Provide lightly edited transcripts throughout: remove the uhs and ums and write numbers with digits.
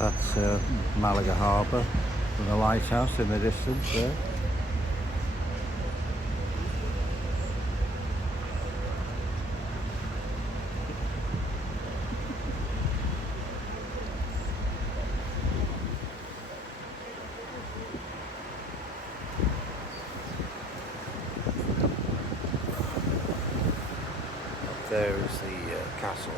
That's Málaga Harbour and the lighthouse in the distance there. Up there is the castle,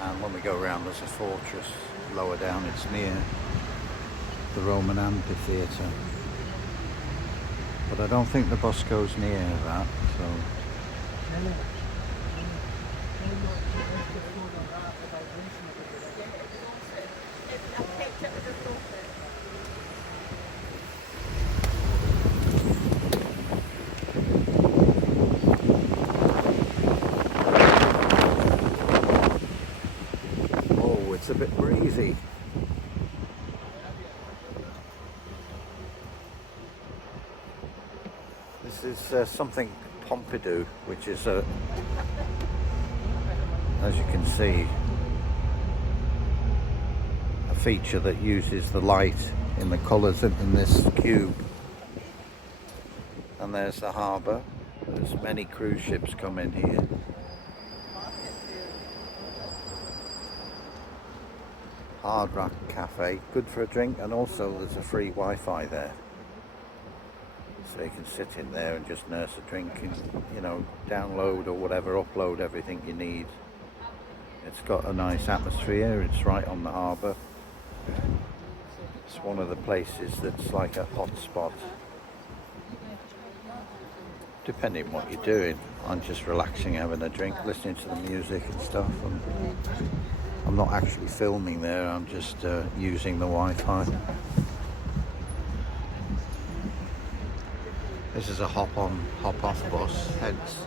and when we go around there's a fortress. Lower down it's near the Roman amphitheatre, but I don't think the bus goes near that, so oh, it's a bit breezy. This is something Pompidou, which is as you can see, a feature that uses the light in the colours in this cube. And there's the harbour. There's many cruise ships come in here. Hard Rock Cafe, good for a drink, and also there's a free Wi-Fi there. So you can sit in there and just nurse a drink and, you know, download or whatever, upload everything you need. It's got a nice atmosphere, it's right on the harbour. It's one of the places that's like a hot spot. Depending on what you're doing, I'm just relaxing, having a drink, listening to the music and stuff. I'm not actually filming there, I'm just using the Wi-Fi. This is a hop-on, hop-off bus, hence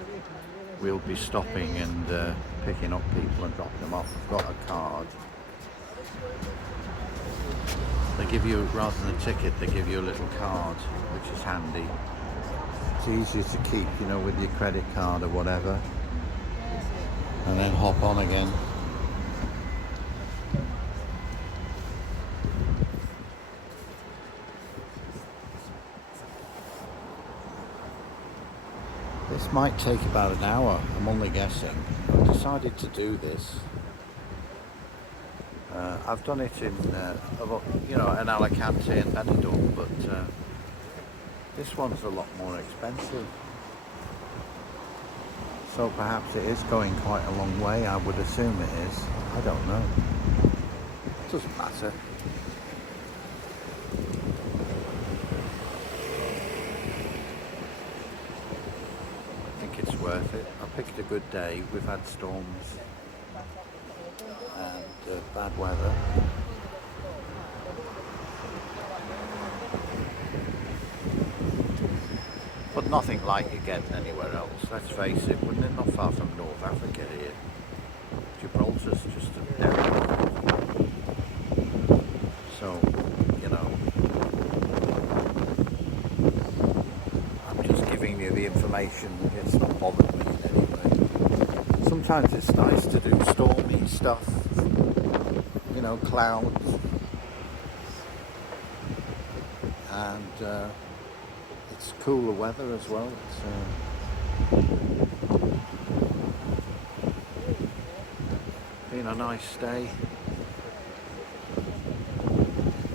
we'll be stopping and picking up people and dropping them off. I've got a card. They give you, rather than a ticket, they give you a little card, which is handy. It's easier to keep, you know, with your credit card or whatever, and then hop on again. This might take about an hour, I'm only guessing. I decided to do this. I've done it in, you know, in Alicante and Benidorm, but this one's a lot more expensive. So perhaps it is going quite a long way, I would assume it is. I don't know. It doesn't matter. It's worth it. I picked a good day. We've had storms and bad weather. But nothing like you get anywhere else, let's face it. Wouldn't it? Not far from North Africa here. Gibraltar's just a derelict. So, you know, I'm just giving you the information. It's not bothered me in any way. Sometimes it's nice to do stormy stuff, you know, clouds, and it's cooler weather as well. It's been a nice day.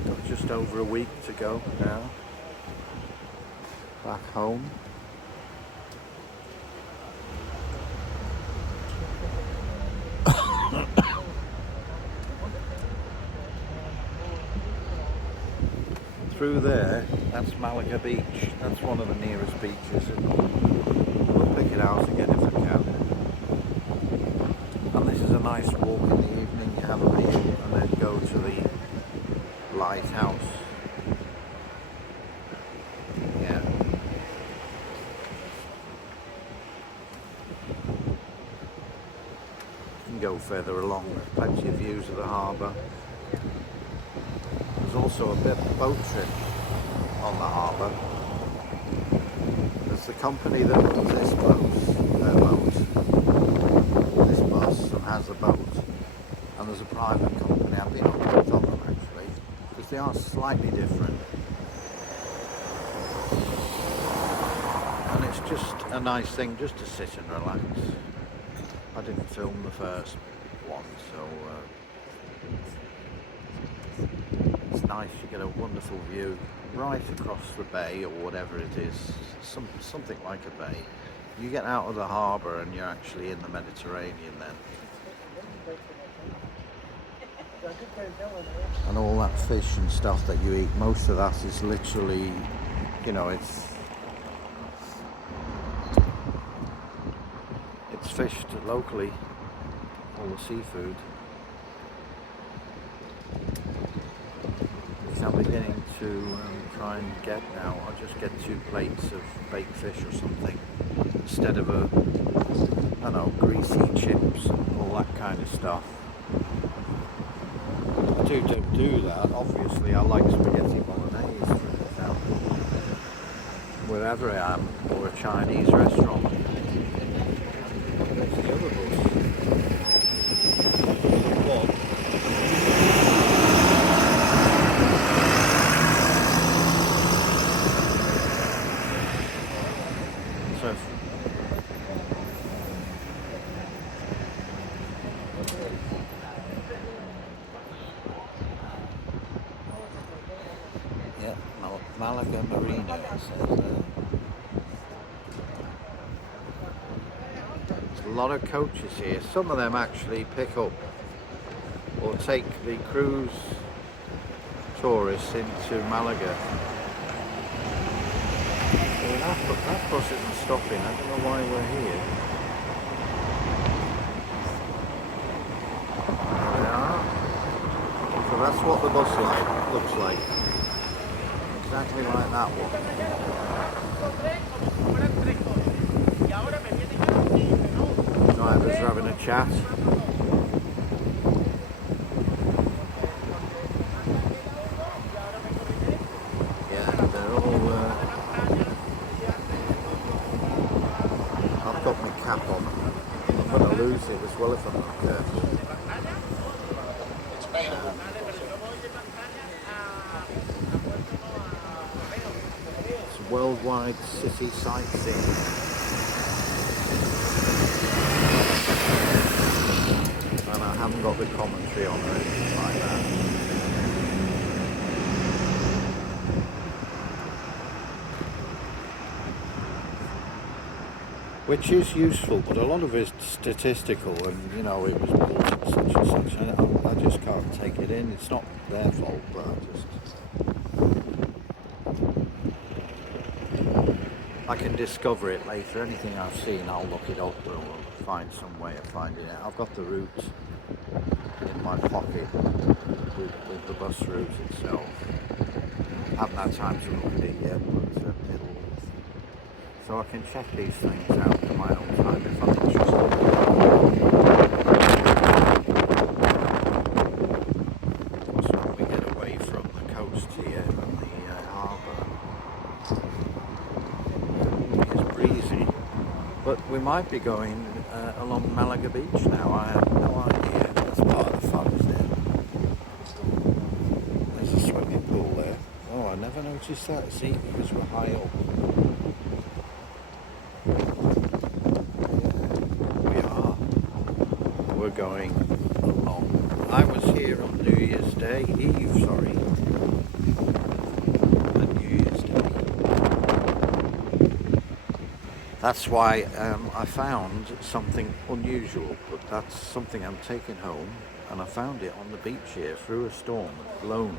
Got just over a week to go now, back home. Through there, that's Málaga Beach. That's one of the nearest beaches. We'll pick it out again if I can. And this is a nice walk in the evening. You have a meal and then go to the lighthouse. Yeah. You can go further along. There's plenty of views of the harbour. There's also a bit of a boat trip on the harbour. There's the company that runs this boat, this bus, and has the boat. And there's a private company, I happy on both of them actually, because they are slightly different. And it's just a nice thing just to sit and relax. I didn't film the first one, so it's nice. You get a wonderful view right across the bay or whatever it is, something like a bay. You get out of the harbour and you're actually in the Mediterranean then. And all that fish and stuff that you eat, most of that is literally, you know, it's fished locally, all the seafood. Which I'm beginning to try and get now. I'll just get 2 plates of baked fish or something, instead of I don't know, greasy chips and all that kind of stuff. I do that. Obviously, I like spaghetti bolognese, for example, wherever I am, or a Chinese restaurant. There's the other bus. What? So. Yeah, Málaga Marina, it says there. There's a lot of coaches here. Some of them actually pick up or take the cruise tourists into Málaga. Well, that bus isn't stopping. I don't know why we're here. There we are. So that's what the bus looks like. Exactly like that one. Drivers are having a chat. Yeah, they're all. I've got my cap on. I'm going to lose it as well if I'm not careful. Worldwide city sightseeing. And I haven't got the commentary on or anything like that. Which is useful, but a lot of it's statistical, and you know, it was built at such and such, and I just can't take it in. It's not their fault, but I can discover it later. Anything I've seen, I'll look it up or find some way of finding it. I've got the route in my pocket with the bus route itself. I haven't had time to look at it yet, but so I can check these things out in my own time if I'm interested. Of course, when we get away from the coast here and the harbour, it's breezy. But we might be going along Málaga Beach now. I have no idea. That's part of the fun, isn't it? There's a swimming pool there. Oh, I never noticed that. See, because we're high up. Going along. I was here on New Year's Eve, sorry. On New Year's Day. That's why I found something unusual, but that's something I'm taking home, and I found it on the beach here through a storm. Blown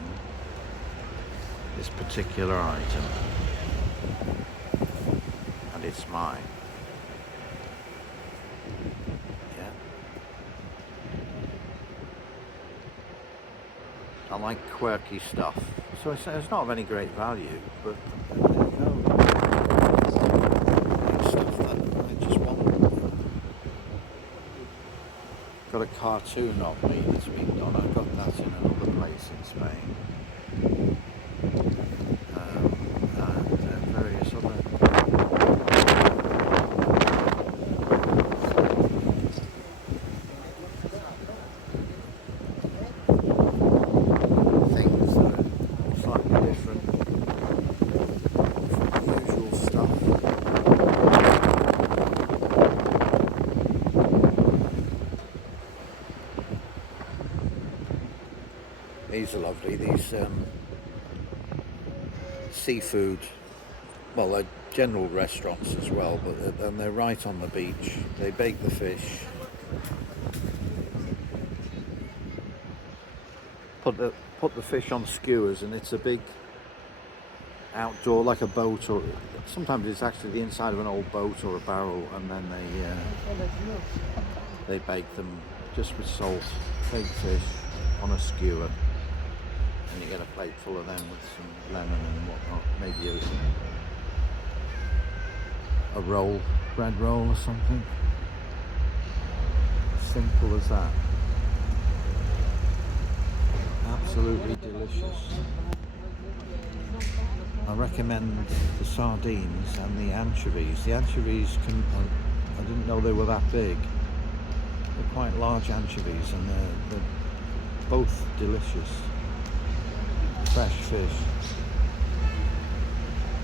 this particular item, and it's mine. I like quirky stuff, so it's not of any great value, but you know, stuff that I just want. Got a cartoon of me that's been done. I got that in another place in Spain, and various other. these are lovely. These seafood, well, they're general restaurants as well, but and they're right on the beach. They bake the fish, put the fish on skewers, and it's a big outdoor, like a boat, or sometimes it's actually the inside of an old boat or a barrel, and then they bake them just with salt, baked fish on a skewer, and you get a plate full of them with some lemon and whatnot, maybe a roll, bread roll or something. Simple as that. Absolutely delicious. I recommend the sardines and the anchovies. The anchovies I didn't know they were that big. They're quite large anchovies, and they're both delicious. Fresh fish.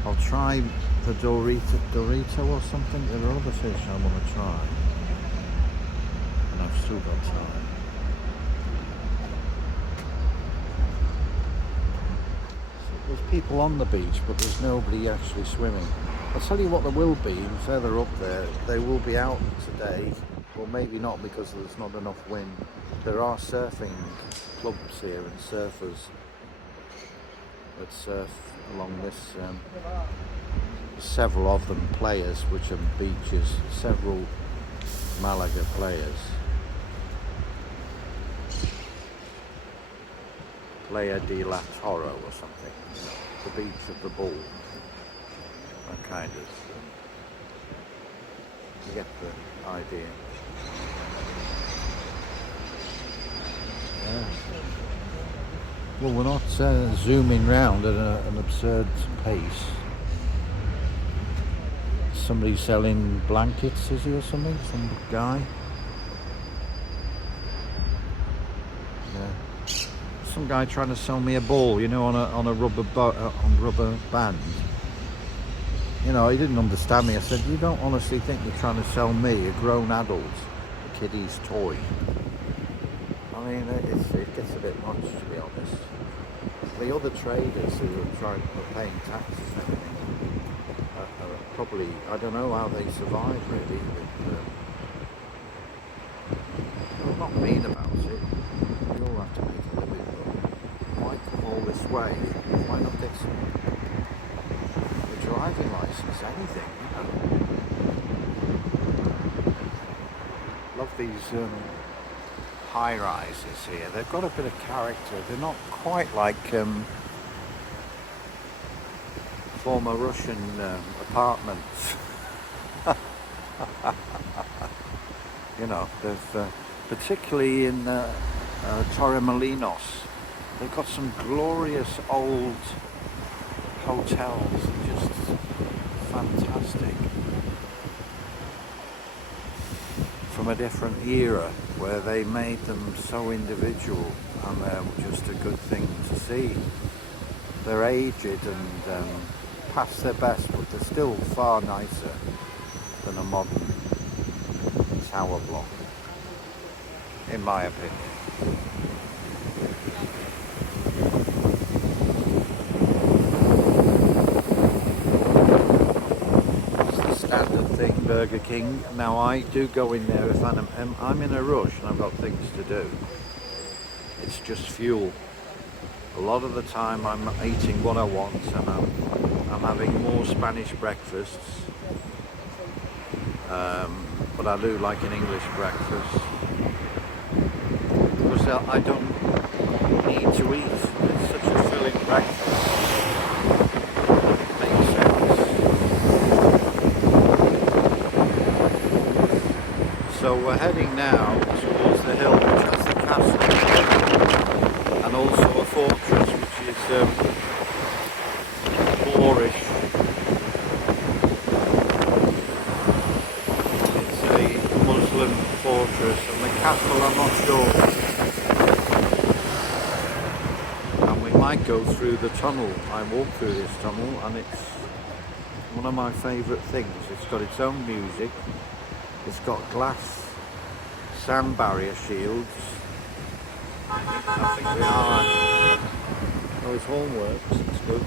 I'll try the Dorito or something. There are other fish I want to try, and I've still got time. There's people on the beach, but there's nobody actually swimming. I'll tell you what there will be, further up there, they will be out today, or maybe not because there's not enough wind. There are surfing clubs here and surfers that surf along this. Several of them players, which are beaches, several Málaga players. Playa de la Toro or something, the beach of the bull, that kind of, you get the idea. Yeah. Well, we're not zooming round at an absurd pace. Somebody selling blankets, is he, or something? Some guy? Yeah. Some guy trying to sell me a ball, you know, on a rubber band. You know, he didn't understand me. I said, "You don't honestly think you're trying to sell me, a grown adult, a kiddie's toy?" I mean, it gets a bit much, to be honest. The other traders who are paying taxes and everything are probably, I don't know how they survive really. Well, not mean about it. We all have to make a living, but why come all this way? Why not get a driving license, anything, you know? Love these high rises here. They've got a bit of character. They're not quite like former Russian apartments. You know, there's particularly in Torremolinos, they've got some glorious old hotels, just fantastic, from a different era where they made them so individual, and they're just a good thing to see. They're aged and past their best, but they're still far nicer than a modern tower block, in my opinion. Burger King. Now I do go in there if I'm in a rush and I've got things to do. It's just fuel. A lot of the time I'm eating what I want, and I'm having more Spanish breakfasts, but I do like an English breakfast because I don't need to eat. It's such a filling breakfast. So we're heading now towards the hill, which has the castle, and also a fortress, which is Moorish. It's a Muslim fortress, and the castle I'm not sure. And we might go through the tunnel. I walked through this tunnel, and it's one of my favourite things. It's got its own music. It's got glass sand barrier shields. I think we are Oh, his horn works. It's good.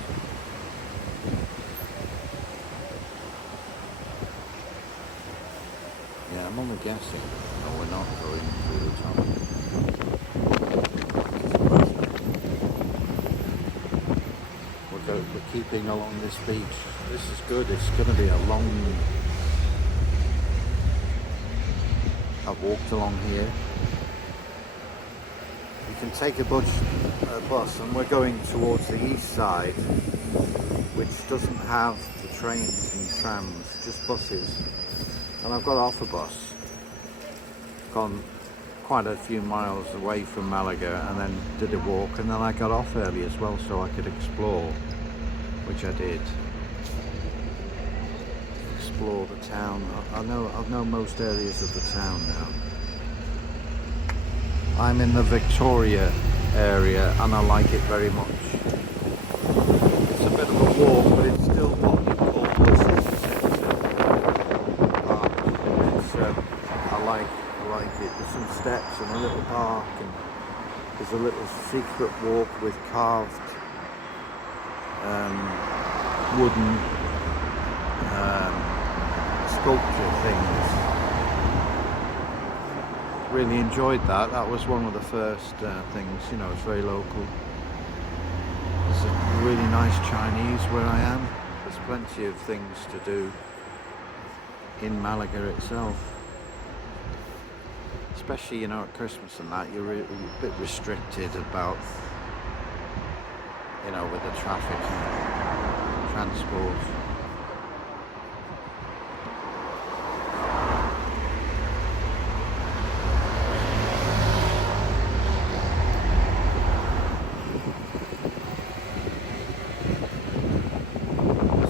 Yeah, I'm only guessing. No, we're not going through the tunnel. We're keeping along this beach. This is good. It's going to be a long... I've walked along here. You can take a bus and we're going towards the east side, which doesn't have the trains and trams, just buses. And I've got off a bus, gone quite a few miles away from Malaga, and then did a walk, and then I got off early as well so I could explore, which I did. Explore the town. I know most areas of the town now. I'm in the Victoria area and I like it very much. It's a bit of a walk, but it's still what you call buses. I like it. There's some steps and a little park, and there's a little secret walk with carved wooden sculpture things. Really enjoyed that. That was one of the first things, you know, it's very local. There's a really nice Chinese where I am. There's plenty of things to do in Malaga itself. Especially, you know, at Christmas and that, you're a bit restricted about, you know, with the traffic and transport.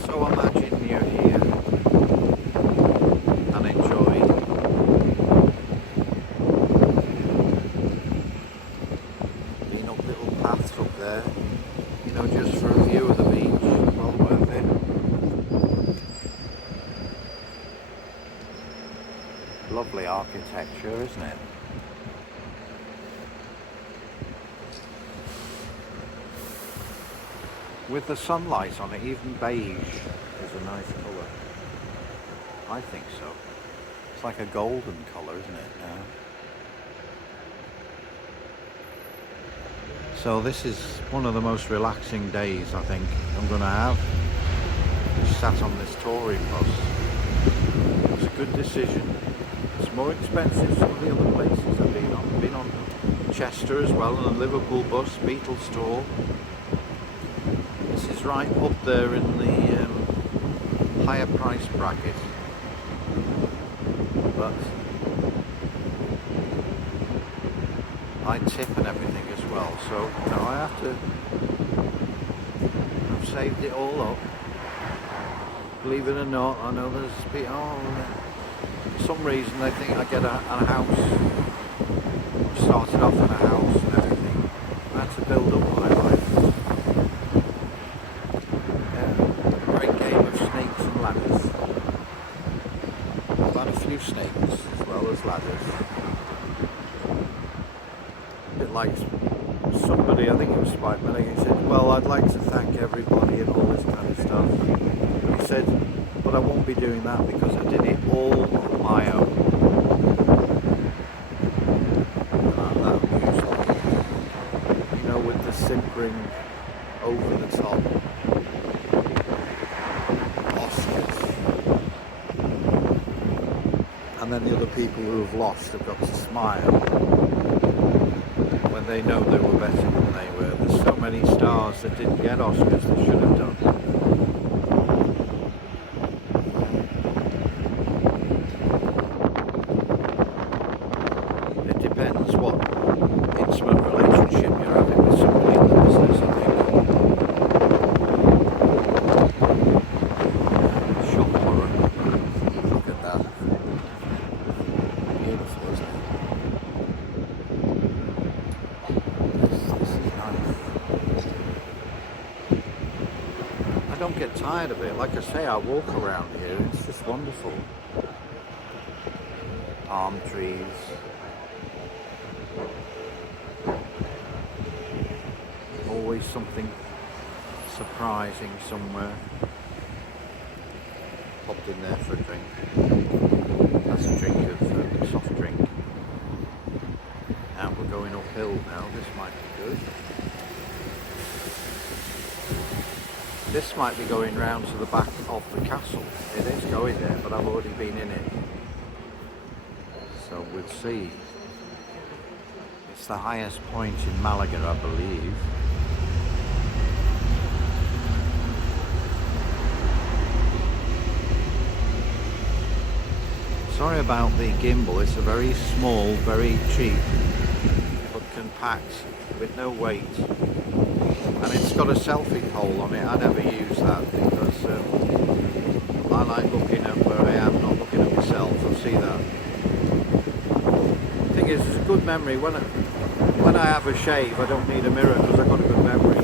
So imagine you're here and enjoy being up little paths up there, you know, just for a view of the beach. Well worth it. Lovely architecture, isn't it? With the sunlight on it, even beige is a nice colour. I think so. It's like a golden colour, isn't it, now? So this is one of the most relaxing days I think I'm going to have. Just sat on this touring bus. It's a good decision. It's more expensive than some of the other places I've been on. I've been on Chester as well, and a Liverpool bus, Beatles tour. This is right up there in the higher price bracket, but I tip and everything as well, so you know, I've saved it all up. Believe it or not, I know there's people, for some reason they think I get a house. I started off in a house and everything. I had to build up my life. Snakes as well as ladders. A bit like somebody, I think it was Spike Milling, he said, well, I'd like to thank everybody and all this kind of stuff. And he said, but I won't be doing that because I did it all on my own. And that amused me. You know, with the simpering over the top. And then the other people who have lost have got to smile when they know they were better than they were. There's so many stars that didn't get Oscars that should have done. It depends what intimate relationship you're having with somebody in the business, I think. Shock horror. Look at that. Beautiful, isn't it? This is nice. I don't get tired of it. Like I say, I walk around here. It's just wonderful. Palm trees. Always something surprising somewhere. Popped in there for a drink. That's a drink of soft drink. And we're going uphill now. This might be good. This might be going round to the back of the castle. It is going there, but I've already been in it. So we'll see. It's the highest point in Malaga, I believe. Sorry about the gimbal, it's a very small, very cheap, but compact, with no weight. And it's got a selfie pole on it. I never use that because I like looking at where I am, not looking at myself. I'll see that. The thing is, it's a good memory. When I have a shave, I don't need a mirror because I've got a good memory.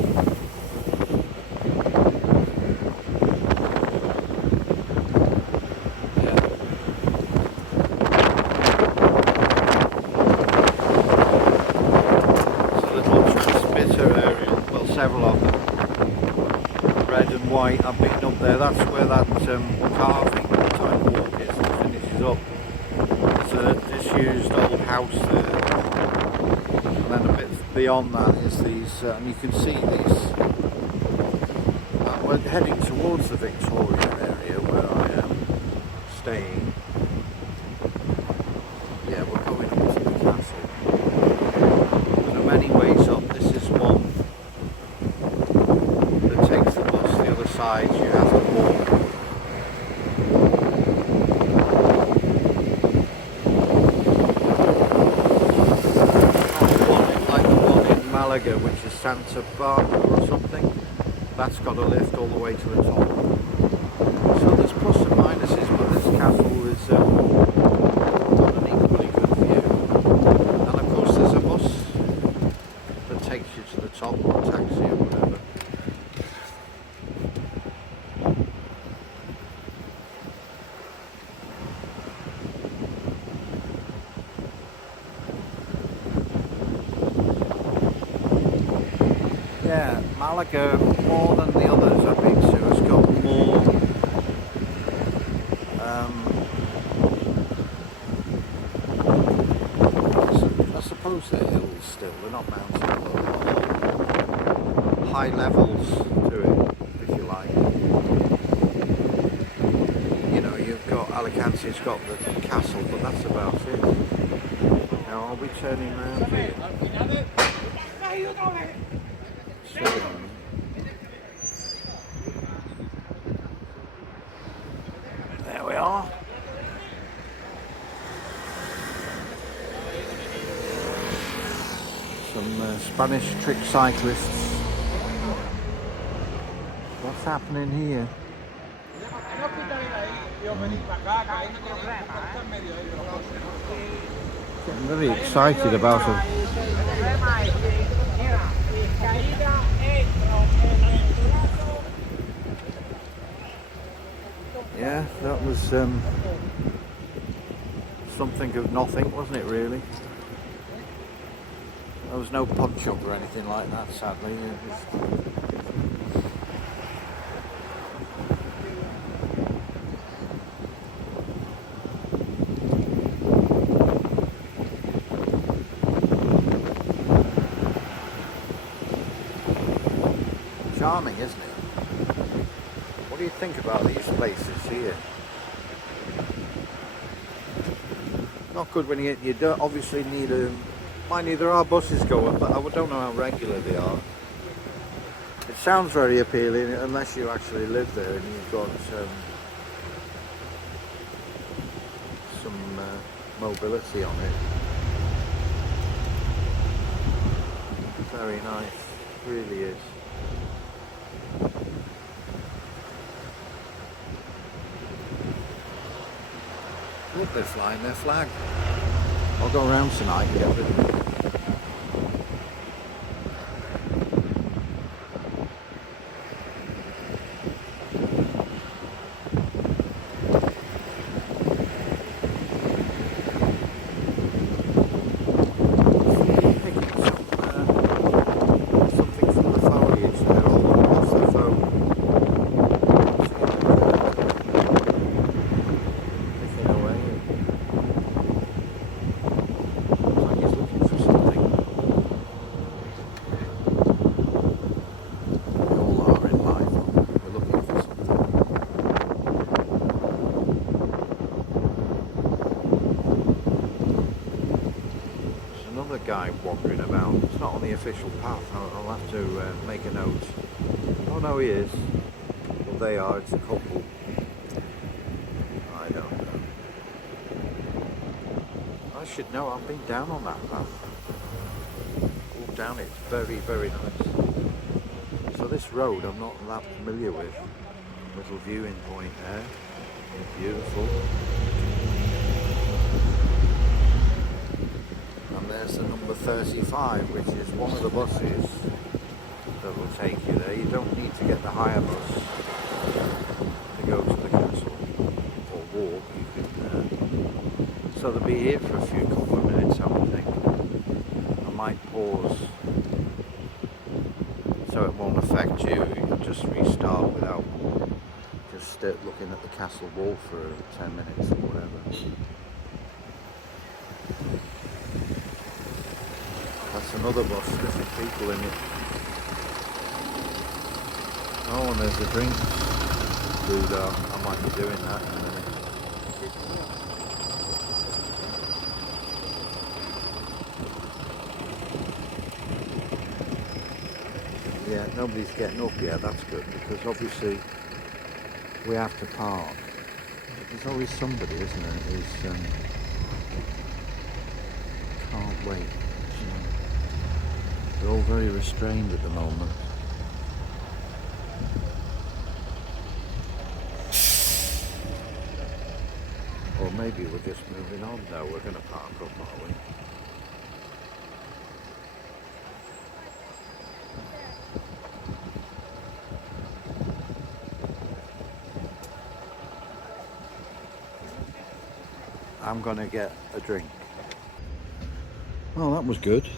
Several of them, red and white. I've been up there. That's where that carving type walk is that finishes up. It's a disused old house there, and then a bit beyond that is these, and you can see these. We're heading towards the Victoria area where I am staying. Yeah, we're going up to the castle. There are many ways up. This is one. Sides you have to walk. Like the one in Málaga, which is Santa Barbara or something, that's got a lift all the way to the top. So there's plus and minuses, but this castle is got an equally good view. And of course there's a bus that takes you to the top, or a taxi or whatever. Yeah, Malaga, more than the others I've been to, has got more I suppose they're hills still, they're not mountains, but high levels to it, if you like. You know, you've got Alicante's got the castle, but that's about it. Now I'll be turning around here. There we are. Some Spanish trick cyclists. What's happening here? Getting very excited about it. Yeah, that was something of nothing, wasn't it, really? There was no punch up or anything like that, sadly. It was... charming, isn't it? What do you think about these places here? Not good when you don't obviously need a... Mind you, there are buses going, but I don't know how regular they are. It sounds very appealing unless you actually live there and you've got some mobility on it. Very nice, really is. Look, they're flying their flag. I'll go around tonight and get rid of it. Something from the foliage there, all the another guy wandering about. It's not on the official path. I'll have to make a note. Oh no, he is. Well, they are. It's a couple. I don't know. I should know. I've been down on that path. Walked down it. It's very, very nice. So this road I'm not that familiar with. Little viewing point there. Beautiful. And there's the number 35, which is one of the buses that will take you there. You don't need to get the higher bus to go to the castle or walk. You can. So they'll be here for a few couple of minutes, I would think. I might pause so it won't affect you. You can just restart without just looking at the castle wall for 10 minutes or whatever. That's another bus, there's people in it. Oh, and there's a drinks booth. I might be doing that in a minute. Yeah, nobody's getting up yet, that's good, because obviously we have to park. There's always somebody, isn't there, who's can't wait. You know. They're all very restrained at the moment. Or maybe we're just moving on. No, we're going to park up, aren't we? I'm going to get a drink. Well, that was good.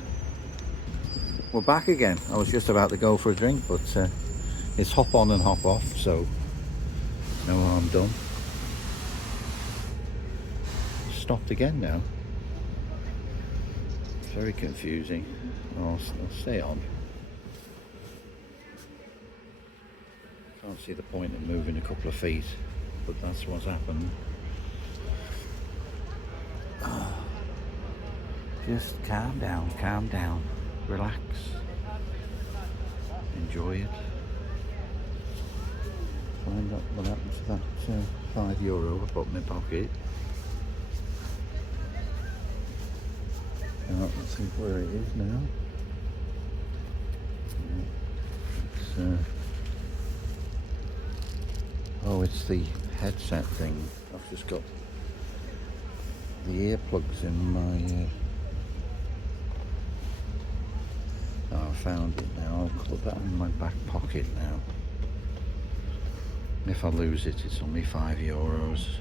We're back again. I was just about to go for a drink, but it's hop on and hop off, so no harm done. Stopped again now. It's very confusing. I'll stay on. Can't see the point in moving a couple of feet, but that's what's happened. Just calm down, relax, enjoy it. Find out what happened to that €5 I put in my pocket. Let's see where it is now. It's the headset thing. I've just got the earplugs in my I found it now. I'll put that in my back pocket now. If I lose it, it's only €5.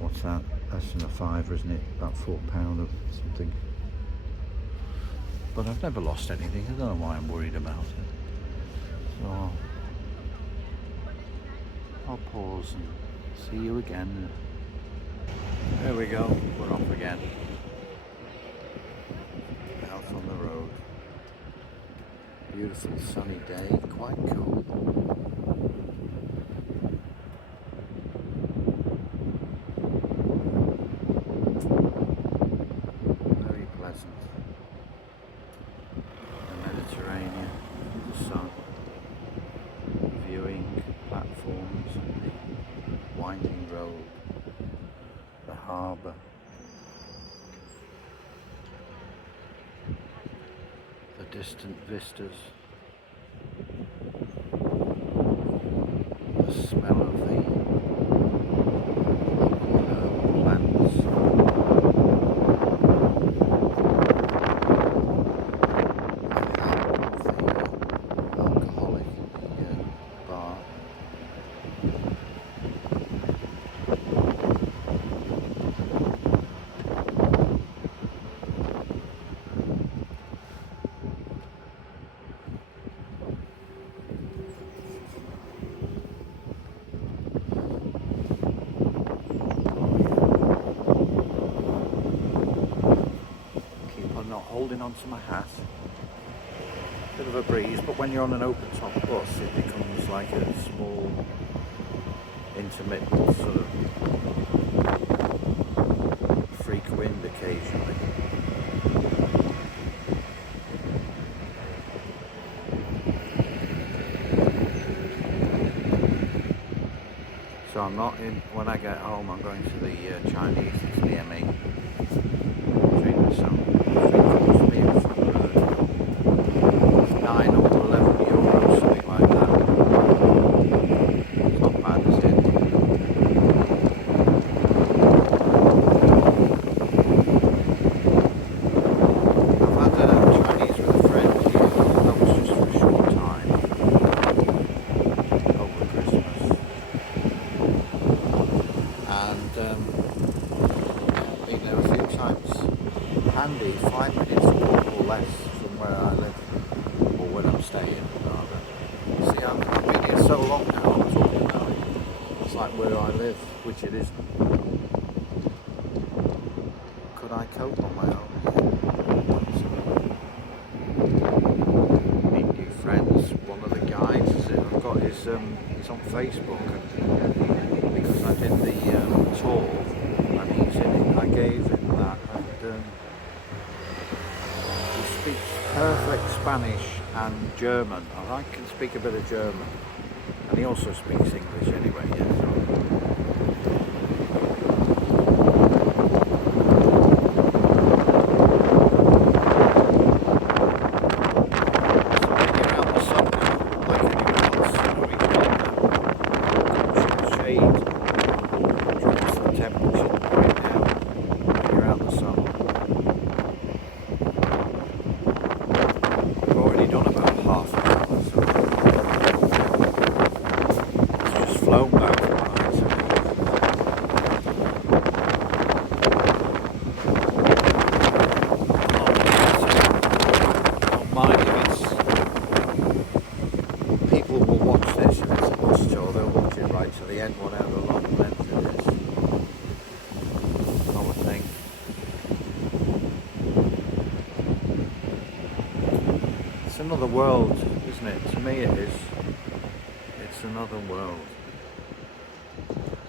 What's that? Less than a fiver, isn't it? About £4 or something. But I've never lost anything. I don't know why I'm worried about it. So I'll pause and see you again. There we go. We're off again. Out on the road. Beautiful sunny day. Quite cool. Very pleasant. The Mediterranean, the sun, viewing platforms, the winding road, the harbour, the distant vistas, the smell of the plants, the alcoholic bar. Holding on to my hat. Bit of a breeze, but when you're on an open top bus it becomes like a small intermittent sort of freak wind occasionally. I'm not in. When I get home, I'm going to the Chinese. It's near me. Treat myself. For me, it's like 9 or 11 euros, something like that. It's not bad, is it? I've had Chinese with a friend here. That was just for a short time over Christmas. And been there a few times. Handy, 5 minutes walk or less from where I live, or when I'm staying rather. See, I've been here so long now, I'm talking about it. It's like where I live, which it isn't. Could I cope on my own? Meet new friends. One of the guys, I've got his, he's on Facebook, and because I did the tour, and he's in it, I gave him that, and he speaks perfect Spanish and German, and I can speak a bit of German, and he also speaks English anyway, yeah. It's another world, isn't it? To me it is. It's another world.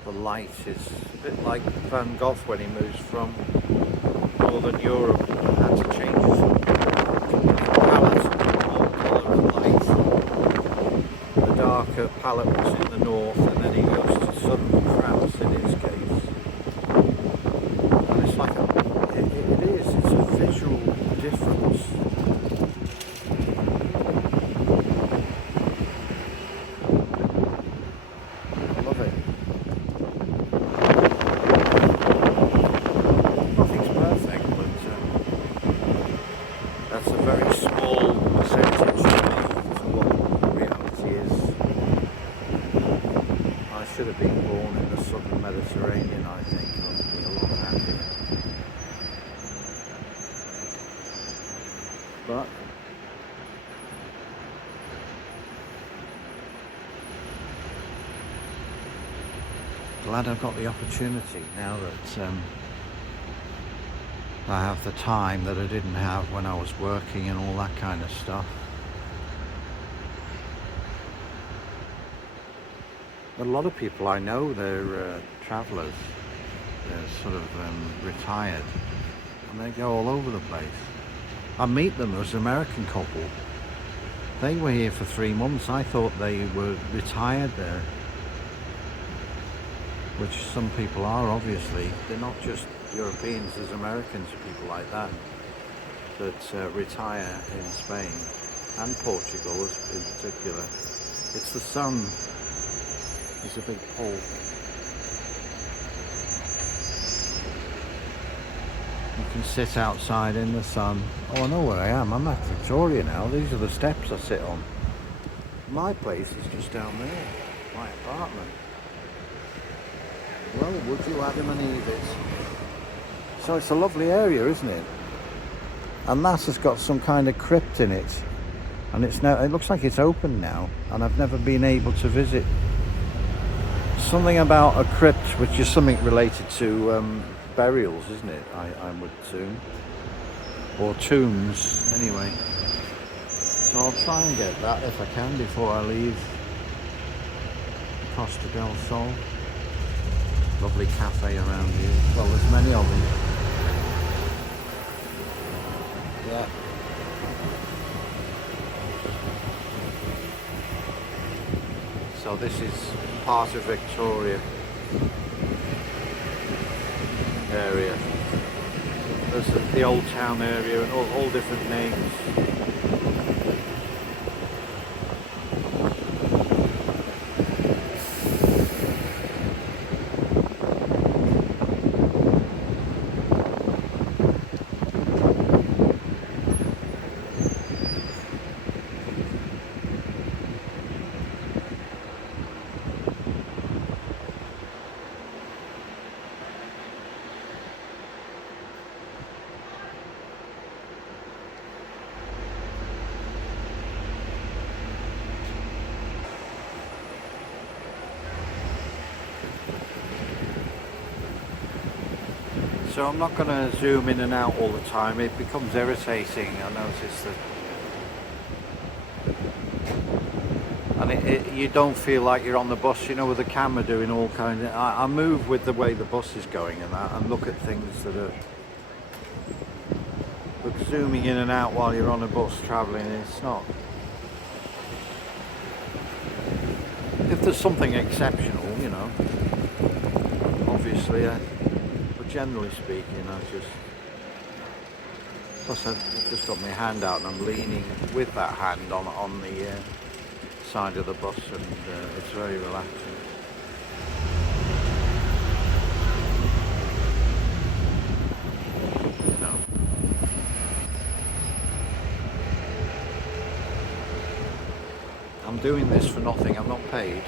The light is a bit like Van Gogh when he moves from Northern Europe and had to change his palette, more colour and light. The darker palette was in the north, and then he goes to southern France in his case. And it's like it's a visual difference. That's a very small percentage to what reality is. I should have been born in the southern Mediterranean, I think. I'd be a lot happier. But glad I've got the opportunity now that I have the time that I didn't have when I was working and all that kind of stuff. A lot of people I know, they're travellers, they're sort of retired, and they go all over the place. I meet them as an American couple. They were here for 3 months. I thought they were retired there, which some people are, obviously. They're not just Europeans, there's Americans, people like that retire in Spain and Portugal in particular. It's the sun is a big pull. You can sit outside in the sun. Oh, I know where I am. I'm at Victoria now. These are the steps I sit on. My place is just down there, my apartment. Well, would you Adam and Eve it? So it's a lovely area, isn't it? And that has got some kind of crypt in it, and it looks like it's open now, and I've never been able to visit. Something about a crypt, which is something related to burials, isn't it? I would assume, or tombs anyway. So I'll try and get that if I can before I leave Costa del Sol. Lovely cafe around here. Well, there's many of them. Yeah. So this is part of Victoria. area. There's the old town area and all different names. So I'm not going to zoom in and out all the time, it becomes irritating. I notice that. And you don't feel like you're on the bus, you know, with the camera doing all kinds of... I move with the way the bus is going and that, and look at things that are... But zooming in and out while you're on a bus travelling, it's not... If there's something exceptional, you know, obviously, but generally speaking, plus I've just got my hand out and I'm leaning with that hand on the side of the bus, and it's very relaxing. You know. I'm doing this for nothing, I'm not paid.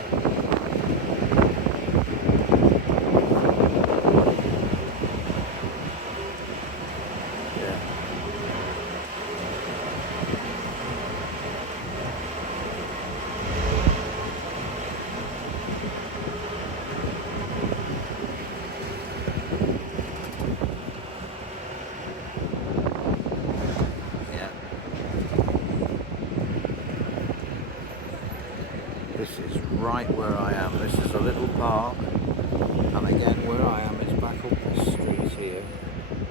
This is right where I am. This is a little park, and again where I am is back up this street here.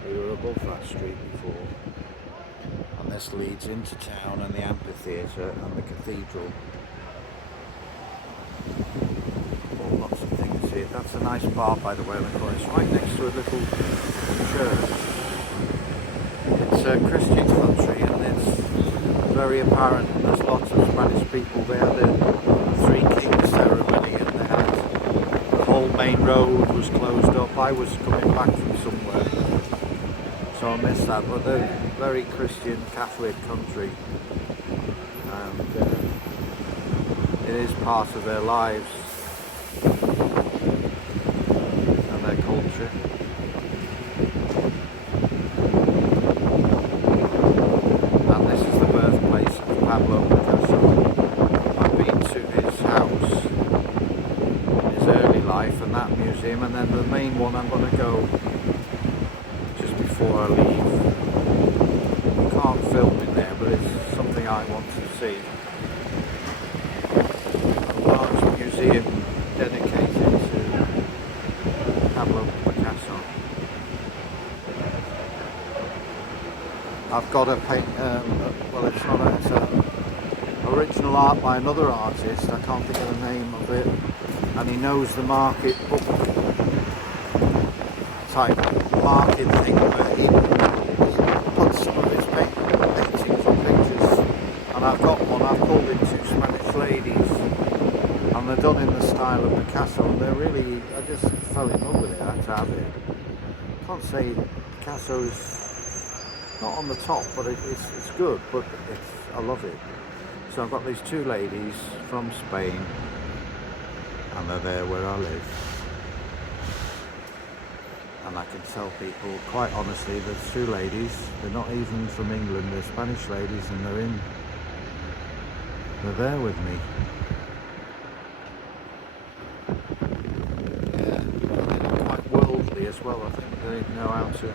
We were above that street before, and this leads into town and the amphitheatre and the cathedral. Oh, lots of things here. That's a nice park, by the way, on the corner. It's right next to a little church. It's a Christian country, and it's very apparent. There's lots of Spanish people there. The Three Kings ceremony, and they had the whole main road was closed up. I was coming back from somewhere, so I missed that. But they're a very Christian Catholic country, and it is part of their lives and their culture. And this is the birthplace of Pablo Picasso. I've been to his house, his early life, and that museum, and then the main one I'm going to go just before I leave. You can't film in there, but it's something I want to see. A large museum dedicated to Pablo Picasso. I've got a paint, well, it's not it's a original art by another artist, I can't think of the name of it, and he knows the market book type market thing where he puts some of his paintings on pictures, and I've got one. I've called it Two Spanish Ladies, and they're done in the style of Picasso, and they're really, I just fell in love with it. I had to have it. Can't say Picasso's not on the top, but it's good, but I love it. So I've got these two ladies from Spain, and they're there where I live. And I can tell people, quite honestly, there's two ladies, they're not even from England, they're Spanish ladies, and they're there with me. Yeah, they're quite worldly as well. I think they know how to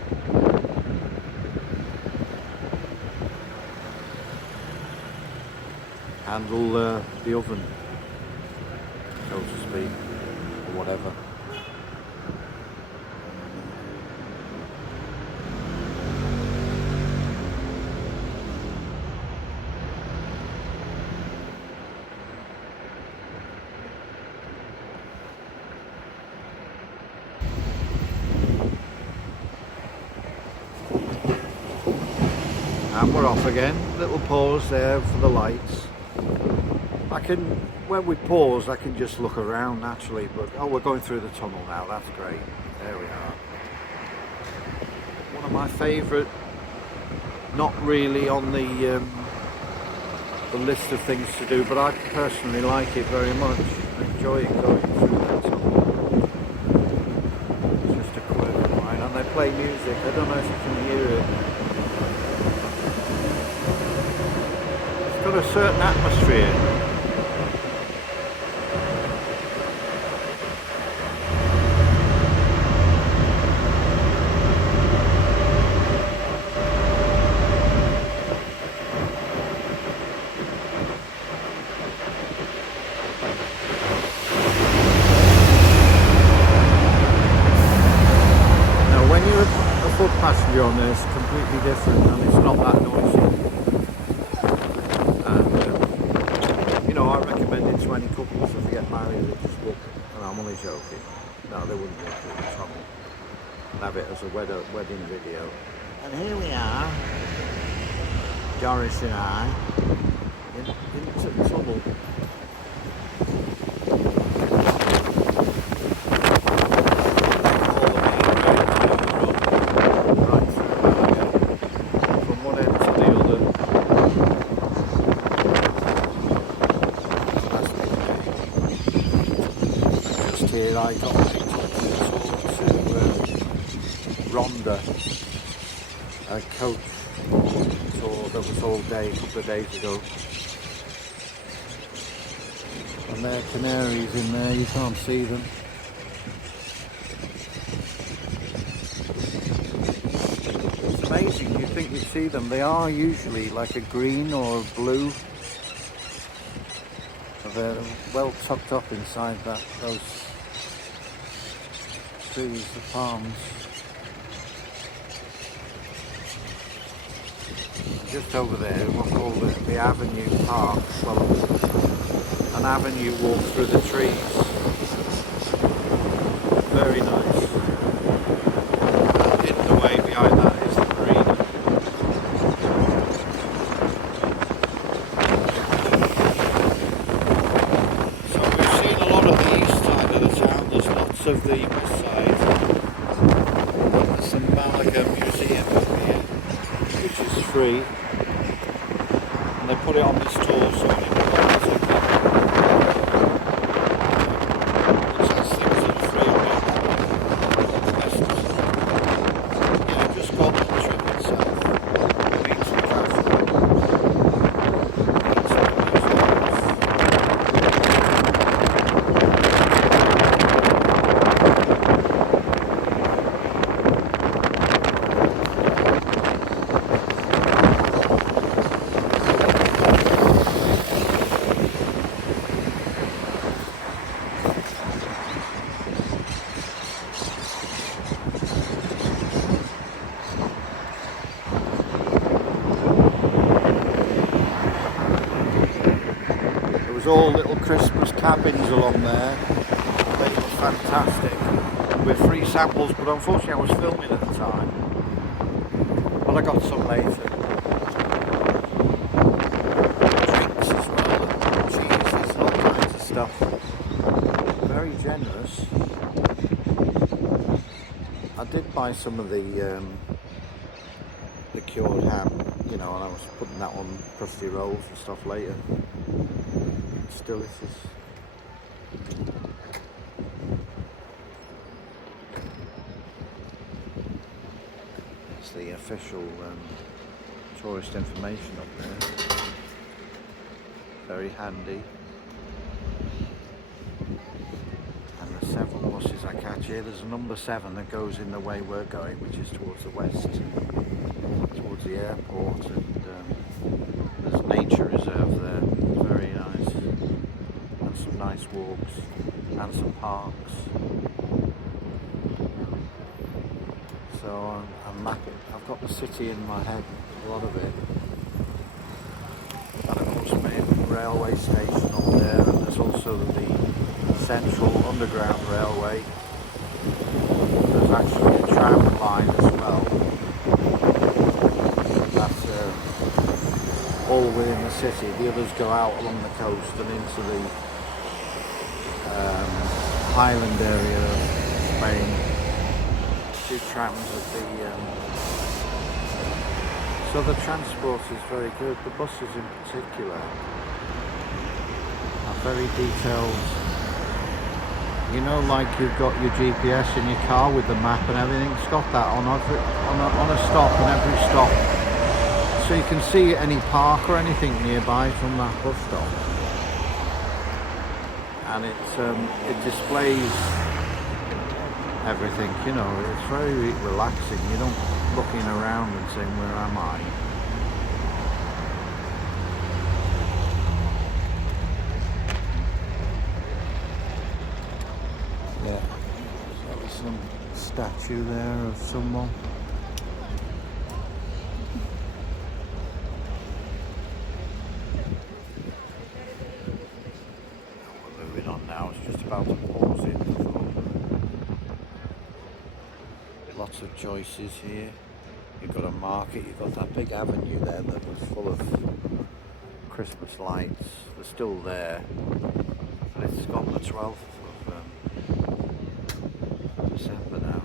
handle the oven, so to speak, or whatever. And we're off again. Little pause there for the lights. When we pause, I can just look around naturally, but oh, we're going through the tunnel now. That's great. There we are. One of my favourite, not really on the list of things to do, but I personally like it very much. I enjoy going through that tunnel. It's just a quirk of mine, and they play music. I don't know if you can hear it. It's got a certain atmosphere. Foot passenger on there is completely different, and it's not that noisy. And you know, I recommend it to any couples if they get married that just walk. And I'm only joking. No, they wouldn't walk through the tunnel and have it as a wedding video. And here we are, Doris and I, into the tunnel. Here I got picked up to Rhondda, a coach tour that was all day a couple of days ago. And there are canaries in there, you can't see them. It's amazing, you think you'd see them. They are usually like a green or a blue. They're well tucked up inside those trees, the palms. Just over there, we'll call it the Avenue Park. Well, an avenue walk through the trees. Very nice. And hidden away behind that is the marina. So we've seen a lot of the east side of the town. There's lots of the west side. There's the Málaga Museum over here, which is free. And they put it on this tour so anybody can take it. Which has things that are free on it. Yeah, I've just got the trip itself. Been to the castle. Been to the museums. All little Christmas cabins along there. They look fantastic with free samples, but unfortunately I was filming at the time. But I got some later. Drinks as well, and cheeses and all kinds of stuff. Very generous. I did buy some of the cured ham, you know, and I was putting that on crusty rolls and stuff later. It's delicious. It's the official tourist information up there. Very handy. And there's several buses I catch here. There's a number 7 that goes in the way we're going, which is towards the west, towards the airport, and there's a nature reserve there. Very nice. And some nice walks and some parks. So I'm mapping. I've got the city in my head, a lot of it. And of course main railway station up there, and there's also the Central Underground Railway. There's actually a tram line as well. That's all within the city. The others go out along the coast and into the highland area of Spain. 2 trams at the so the transport is very good. The buses in particular are very detailed. You know, like you've got your GPS in your car with the map and everything. It's got that on a stop, and every stop, so you can see any park or anything nearby from that bus stop. And it displays everything. You know, it's very relaxing. You don't looking around and saying, "Where am I?" Yeah, there's some statue there of someone. We're moving on now. It's just about to pause in. Lots of choices here. You've got a market. You've got that big avenue there that was full of Christmas lights. They're still there, but it's got the 12th of December now.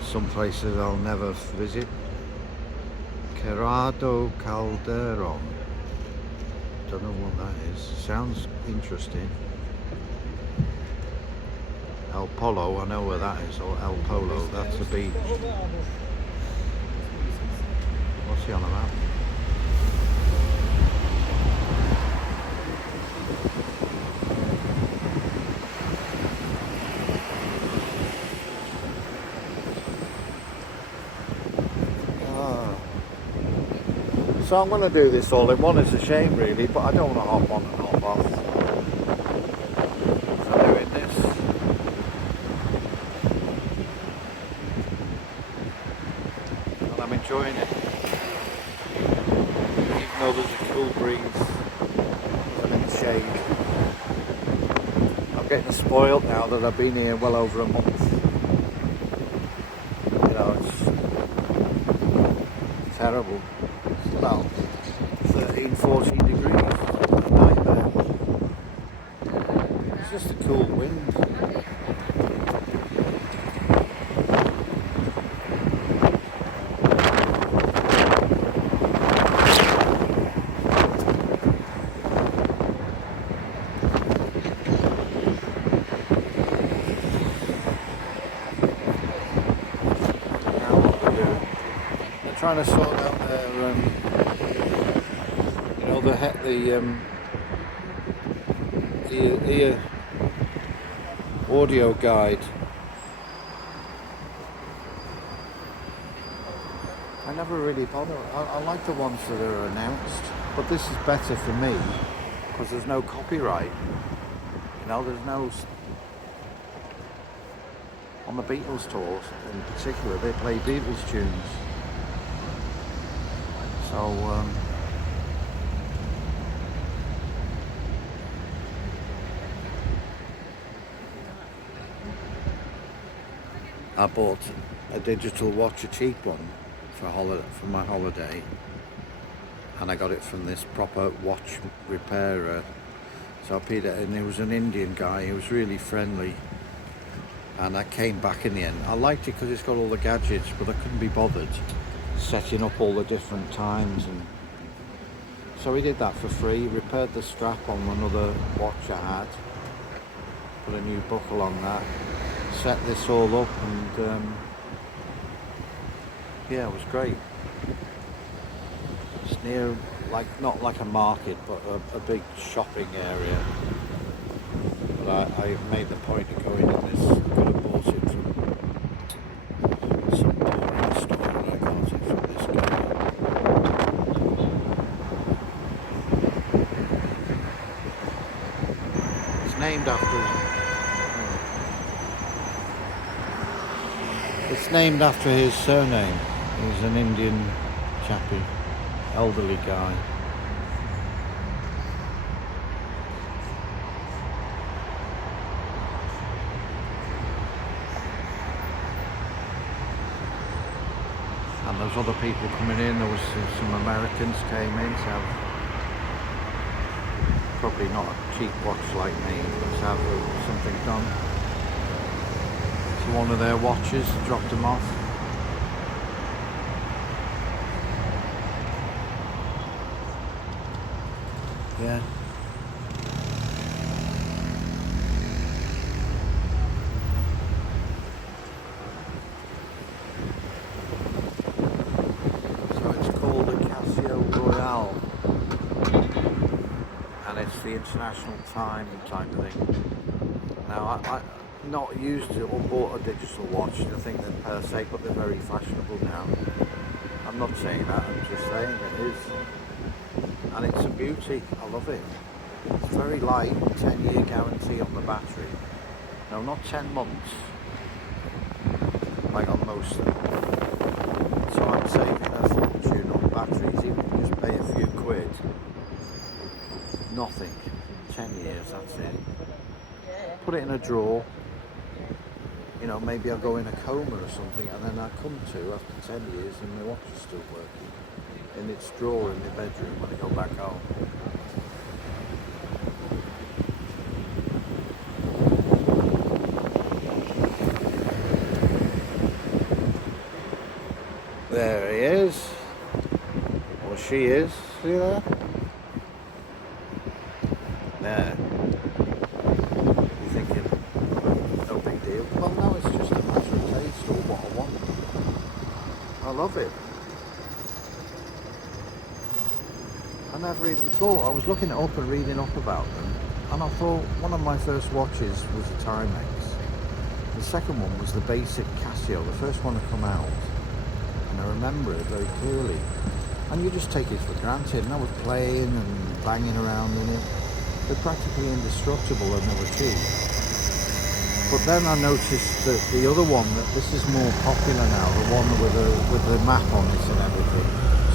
So some places I'll never visit. Cerrado Calderon. Don't know what that is. Sounds interesting. El Polo, I know where that is, or El Polo, that's a beach. What's he on about? So I'm going to do this all in one. It's a shame really, but I don't want to hop on and hop off. So I'm doing this. And I'm enjoying it. Even though there's a cool breeze and in the shade. I'm getting spoiled now that I've been here well over a month. You know, it's terrible. About 13, 14 degrees. A nightmare. It's just a cool wind. Now what we're doing, they're trying to sort out their the audio guide. I never really bother. I like the ones that are announced, but this is better for me because there's no copyright. You know, there's no. On the Beatles tours in particular, they play Beatles tunes. So. I bought a digital watch, a cheap one, for my holiday, and I got it from this proper watch repairer. So I paid it, and he was an Indian guy. He was really friendly, and I came back in the end. I liked it because it's got all the gadgets, but I couldn't be bothered setting up all the different times, and so he did that for free. Repaired the strap on another watch I had, put a new buckle on that. Set this all up, and yeah, it was great. It's near, not like a market, but a big shopping area. But I made the point of going in this. I could have bought it from some boring store, and I got it from this guy. It's named after. It's named after his surname. He's an Indian chappie, elderly guy. And there's other people coming in. There was some Americans came in to have, probably not a cheap watch like me, but to have something done. So one of their watches, dropped them off. Yeah. So it's called a Casio Royale, and it's the international time type of thing. Now I'm not used to or bought a digital watch to think that per se, but they're very fashionable now. I'm not saying that, I'm just saying it is. And it's a beauty, I love it. It's very light, 10-year guarantee on the battery. No, not 10 months, like on most of them. So I'm saving a fortune on batteries, even if you just pay a few quid. Nothing, 10 years, that's it. Put it in a drawer. You know, maybe I'll go in a coma or something, and then I come to after 10 years and my watch is still working in its drawer in my bedroom when I go back home. There he is, or she is, see that? There. You're thinking, no big deal. Well, no, it's just a matter of taste or what I want. I love it. I never even thought. I was looking it up and reading up about them, and I thought one of my first watches was a Timex. The second one was the basic Casio, the first one to come out, and I remember it very clearly. And you just take it for granted, and I was playing and banging around in it. They're practically indestructible and they were cheap. But then I noticed that the other one, that this is more popular now, the one with the map on it and everything,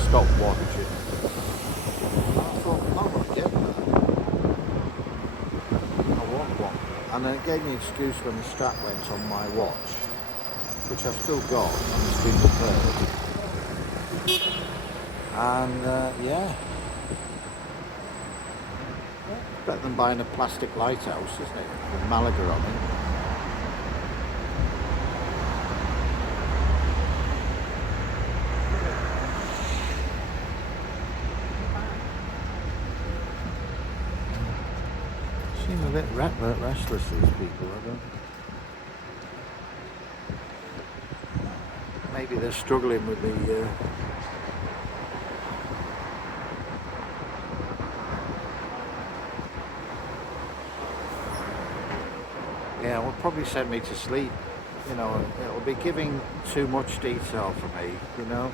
stopwatch. And I thought, I want to get that. I want one. And then it gave me an excuse when the strap went on my watch, which I've still got, and it's been repaired. And yeah. Better than buying a plastic lighthouse, isn't it? With Málaga on it. Seem a bit restless, these people, I don't. Maybe they're struggling with the yeah, it will probably send me to sleep. You know, it'll be giving too much detail for me, you know.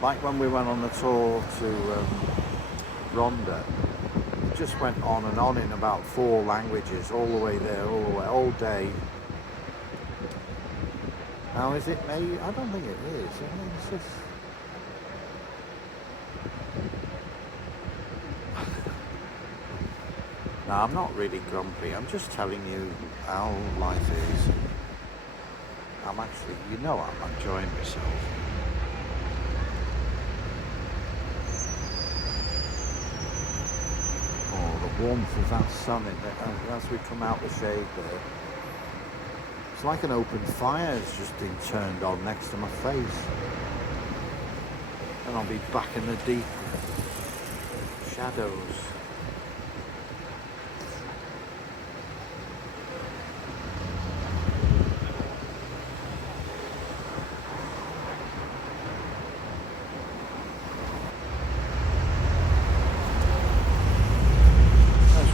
Like when we went on the tour to Ronda, it just went on and on in about 4 languages, all the way there, all day. Now, is it me? I don't think it is. I mean, it's just... No, I'm not really grumpy. I'm just telling you how life is. I'm actually, you know, I'm enjoying myself. Oh, the warmth of that sun in there, as we come out the shade there. It's like an open fire has just been turned on next to my face. And I'll be back in the deep shadows.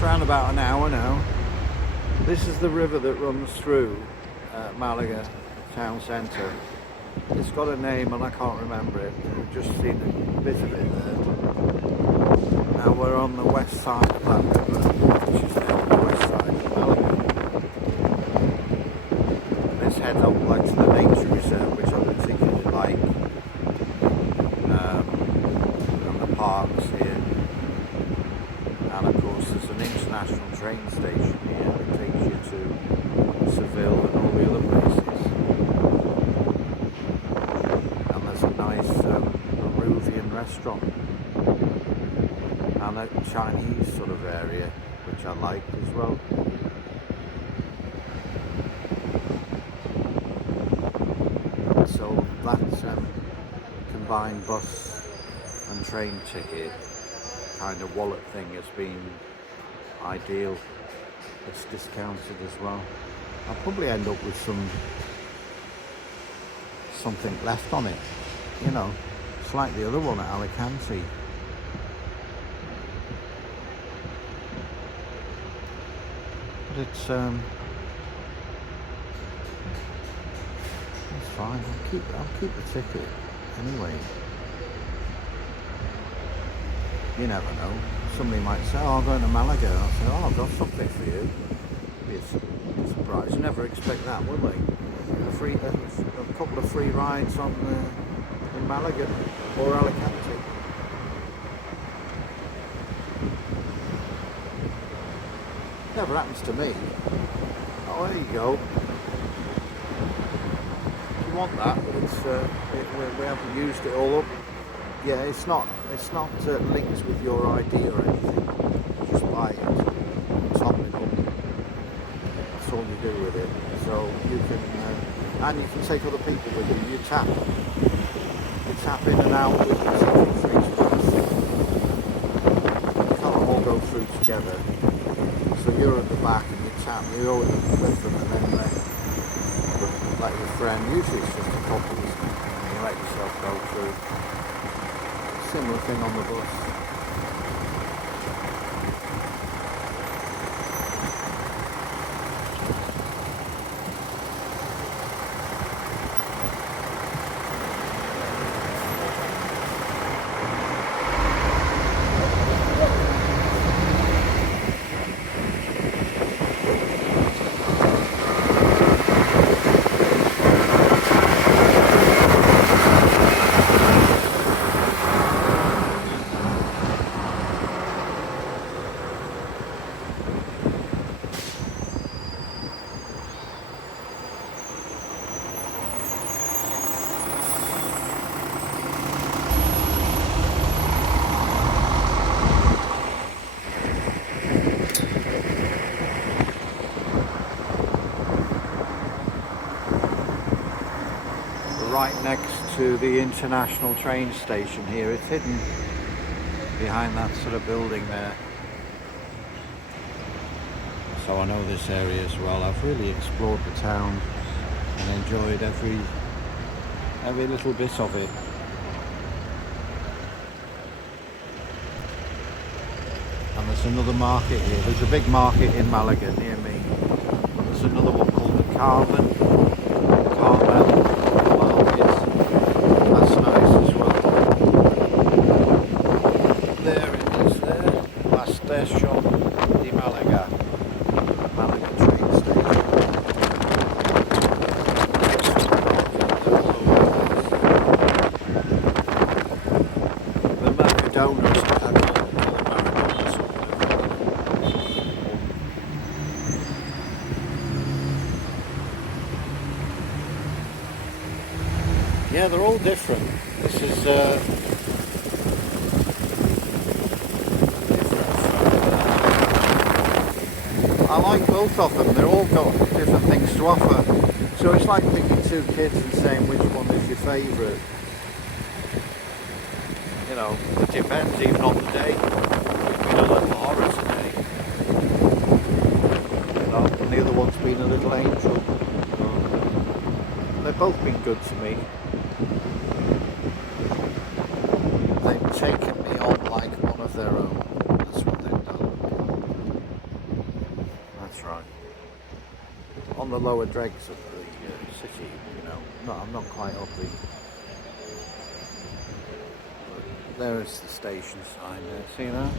Around about an hour now. This is the river that runs through Málaga town centre. It's got a name and I can't remember it. I've just seen a bit of it there. Now we're on the west side of that river, which is the west side of Málaga. Let's head up like to the nature reserve, which I particularly like, and the parks here. And of course there's an international train station here that takes you to Seville and all the other places. And there's a nice restaurant and a Chinese sort of area, which I like as well. So that combined bus and train ticket kind of wallet thing has been ideal. It's discounted as well. I'll probably end up with something left on it, you know. It's like the other one at Alicante. But it's fine. I'll keep the ticket anyway. You never know. Somebody might say, "Oh, I'm going to Malaga." I'll say, "Oh, I've got something for you." Be a surprise. You never expect that, will they? A couple of free rides on in Malaga or Alicante. Never happens to me. Oh, there you go. If you want that, it's we haven't used it all up. Yeah, it's not linked with your ID or anything. Just buy it, top it up. That's all you do with it. So you can, and you can take other people with you. You tap in and out with something for each bus. You can't all go through together. So you're at the back and you tap. You go with them and then let your friend. Usually it's just a couple, isn't it? And you let yourself go through. Similar thing on the bus. Right next to the international train station here. It's hidden behind that sort of building there. So I know this area as well. I've really explored the town and enjoyed every little bit of it. And there's another market here. There's a big market in Malaga near me. There's another one called the Carmel market. That's nice as well. There it is there. La Estación de Málaga. Malaga train station. The Mercadonas. Yeah, they're all different. This is different. I like both of them. They're all got different things to offer. So it's like picking two kids and saying which one is your favourite. You know, it depends even on the day. It's been a little horror today. You know, and the other one's been a little angel. They've both been good to me. They've taken me on like one of their own. That's what they've done. That's right. On the lower dregs of the city, you know. No, I'm not quite up the... There is the station sign there. See that?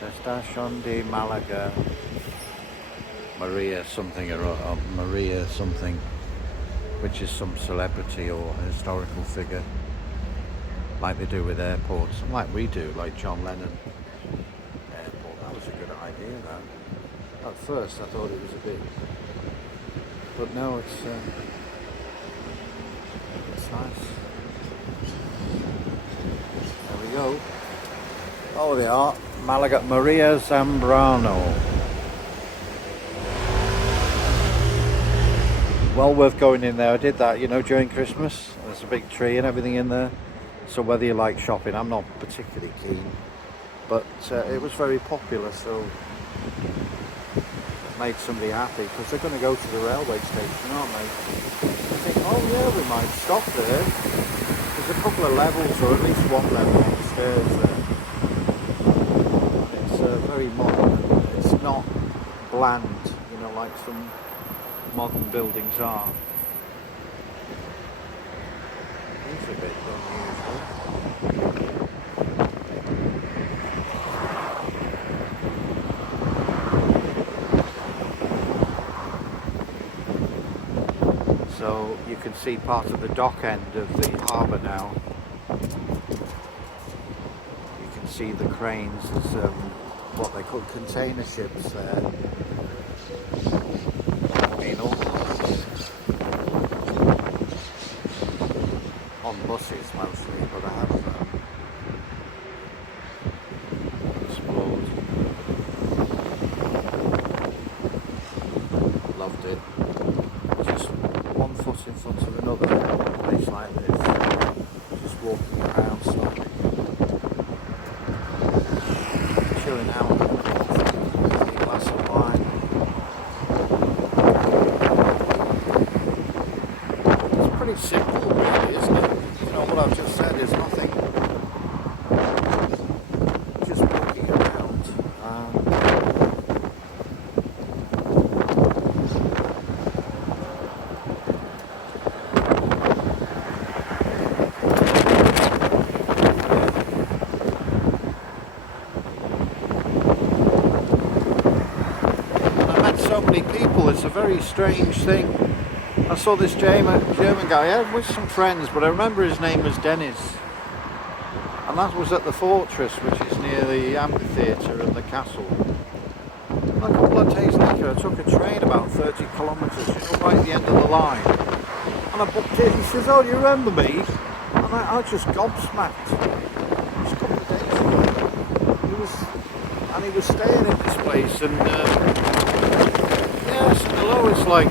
The Estación de Málaga. Maria something or Maria something. Which is some celebrity or historical figure, like they do with airports, and like we do, like John Lennon Airport. That was a good idea, that. At first I thought it was a bit, but no, it's nice. go. Oh, they are. Malaga, Maria Zambrano. Well worth going in there. I did that, during Christmas. There's a big tree and everything in there. So whether you like shopping, I'm not particularly keen. But it was very popular, so it made somebody happy because they're going to go to the railway station, aren't they? I think, oh yeah, we might stop there. There's a couple of levels, or at least one level on the stairs there. It's very modern. It's not bland, like some modern buildings are. It's a bit unusual. So you can see part of the dock end of the harbour now. You can see the cranes as what they call container ships there. On buses mostly, but I have explored. Loved it. Just one foot in front of another place like this. Just walking around slowly. Chilling out. Having a glass of wine. It's pretty simple really, isn't it? What I've just said is nothing. Just walking around. I met so many people. It's a very strange thing. I saw this German guy. I was with some friends, but I remember his name was Dennis. And that was at the fortress, which is near the amphitheatre and the castle. And a couple of days later, I took a train about 30 kilometres, right at the end of the line. And I booked it. He says, "Oh, do you remember me?" And I just gobsmacked. Just a couple of days ago. He was staying in this place, and yeah, I said hello. It's like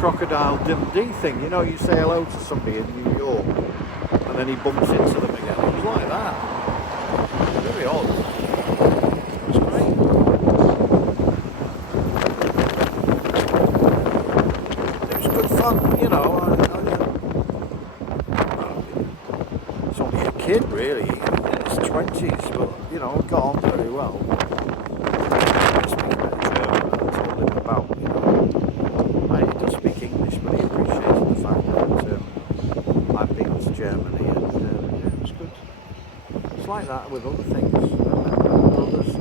Crocodile Dundee thing, you say hello to somebody in New York and then he bumps into them again. It was like that. Very odd. It was great. It was good fun, I was only a kid really, in his 20s, but got on very well. I speak a bit of German and I told him about, he does speak English, but he appreciated the fact that I've been to Germany, and it was good. It's like that with other things. I remember brothers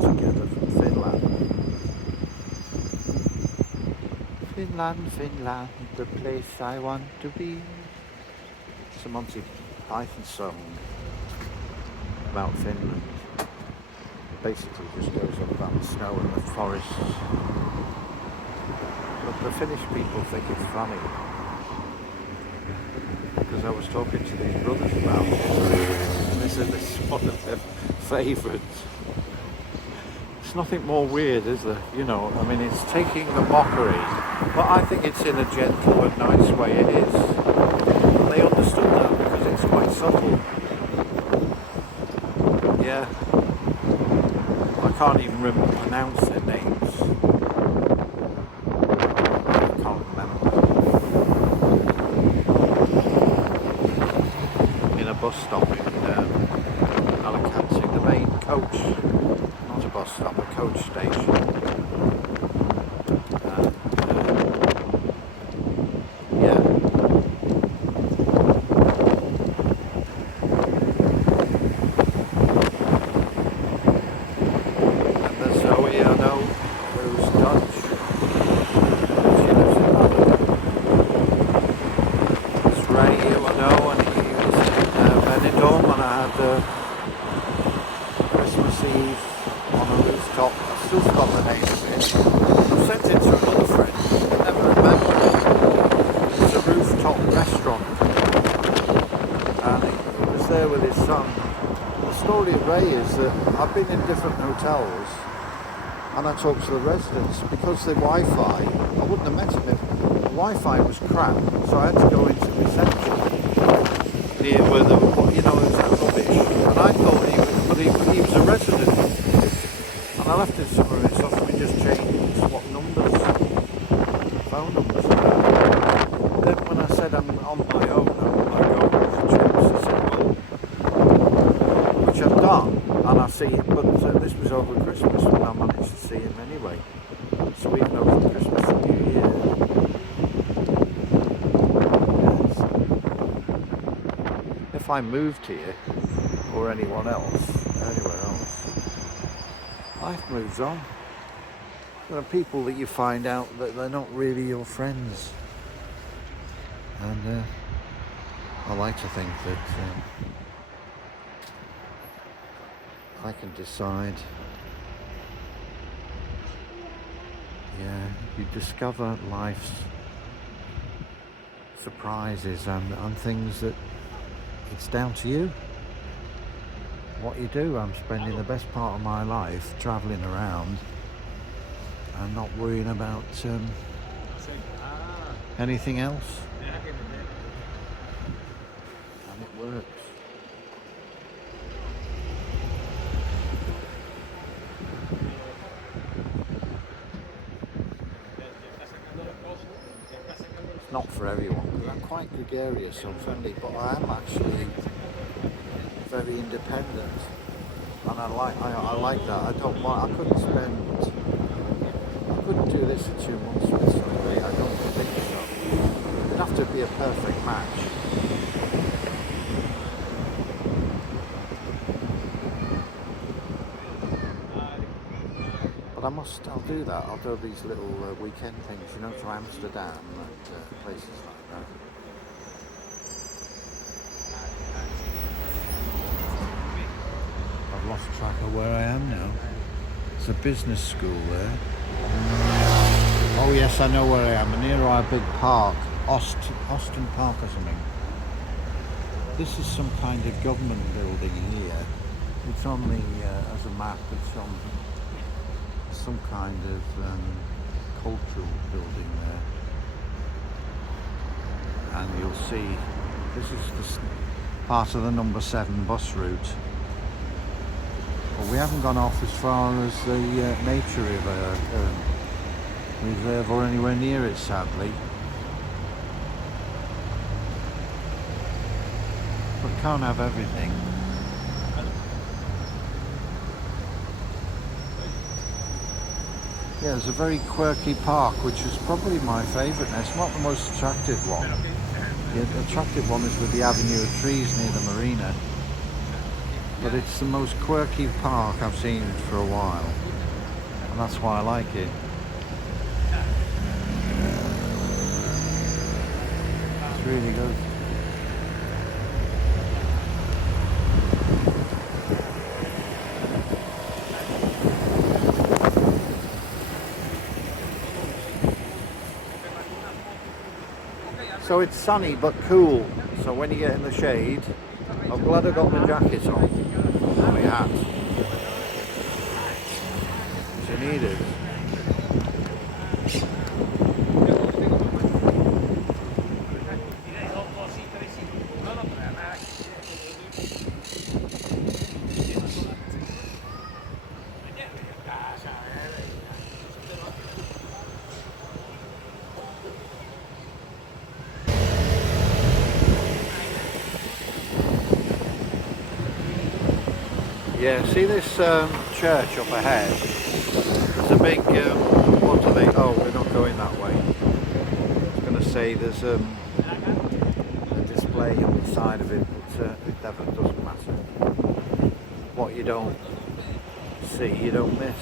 together from Finland. Finland, Finland, the place I want to be. It's a Monty Python song about Finland. Basically just goes on about the snow and the forests. But the Finnish people think it's funny. Because I was talking to these brothers about it, and they said this is one of their favourites. It's nothing more weird, is there? It's taking the mockery, but I think it's in a gentle and nice way. It is. And they understood that because it's quite subtle. Yeah. I can't even pronounce their names. Bus stop in Alicante, the main coach, not a bus stop, a coach station. Yeah. And there's Zoe, I know, who's Dutch. She lives in Málaga. There's Ray, who I know, and Benidorm, and I had Christmas Eve on a rooftop. I've still got the name of it. I've sent it to another friend. I never remember it. It's a rooftop restaurant. And he was there story of Ray is that I've been in different hotels and I talked to the residents because the Wi-Fi, I wouldn't have met him if the Wi-Fi was crap, so I had to go into reception near where there were, you know, it was that rubbish. And I thought he was a resident. And I left him somewhere in his office, we just changed, swapped numbers, phone numbers. Then when I said I'm on my own, I go to trips, he said, well, which I've done, and I see it, but this was over Christmas when I managed to see him anyway. So even over Christmas and New Year. Yes. If I moved here, or anyone else, anywhere else, life moves on. There are people that you find out that they're not really your friends. And I like to think that I can decide. Yeah, you discover life's surprises and things that it's down to you. What you do. I'm spending the best part of my life travelling around and not worrying about anything else. And it works. It's not for everyone, because I'm quite gregarious and friendly, but I am actually very independent, and I like that. I couldn't do this for 2 months with somebody. I don't think so. It'd have to be a perfect match. But I'll do that. I'll do these little weekend things, you know, to Amsterdam and places like that. I've lost track of where I am now. It's a business school there. Oh yes, I know where I am. Near our big park, Austin Park or something. This is some kind of government building here. It's on the, as a map, it's on some kind of cultural building there. And you'll see, this is part of the number 7 bus route. Well, we haven't gone off as far as the nature reserve or anywhere near it, sadly. But can't have everything. Yeah, there's a very quirky park, which is probably my favourite. Now, it's not the most attractive one. The attractive one is with the avenue of trees near the marina. But it's the most quirky park I've seen for a while, and that's why I like it. It's really good. So it's sunny but cool, so when you get in the shade, I'm glad I got my jacket on. My hat. You need it. Yeah, see this church up ahead? There's a big, what do they, oh, we're not going that way. I was going to say there's a display on the side of it, but it never doesn't matter. What you don't see, you don't miss.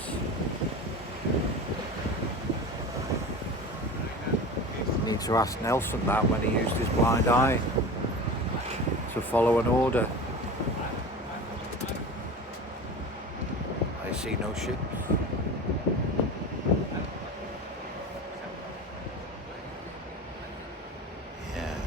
You need to ask Nelson that when he used his blind eye to follow an order. I see no ship. Yeah.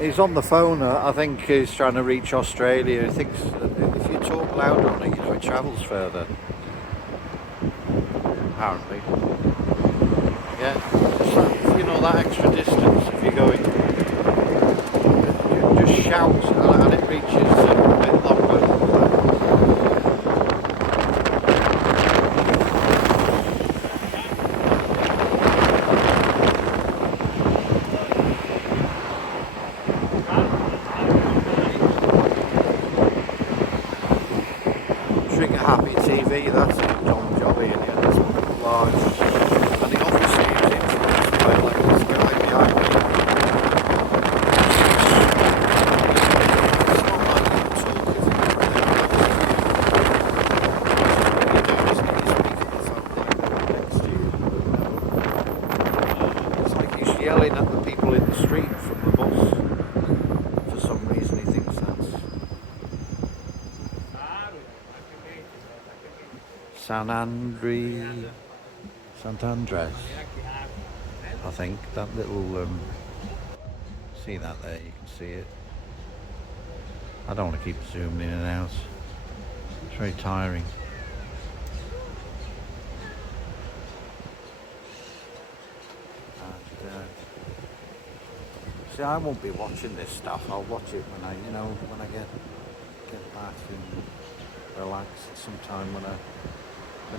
He's on the phone. I think he's trying to reach Australia. He thinks that if you talk louder on it, it travels further. Apparently. Yeah. Just that, that extra distance. If you're going, just shout, and it reaches a bit longer. Trigger Happy TV, that's it, John Jolly, and it's large, and it obviously is influenced by like this guy behind me. It's not like you talk if you're next to you. It's like he's yelling at the people in the street from the bus. For some reason he thinks that's Sant Andres, I think, that little, see that there, you can see it. I don't want to keep zooming in and out, it's very tiring. And, see, I won't be watching this stuff, I'll watch it when I get back and relax at some time when I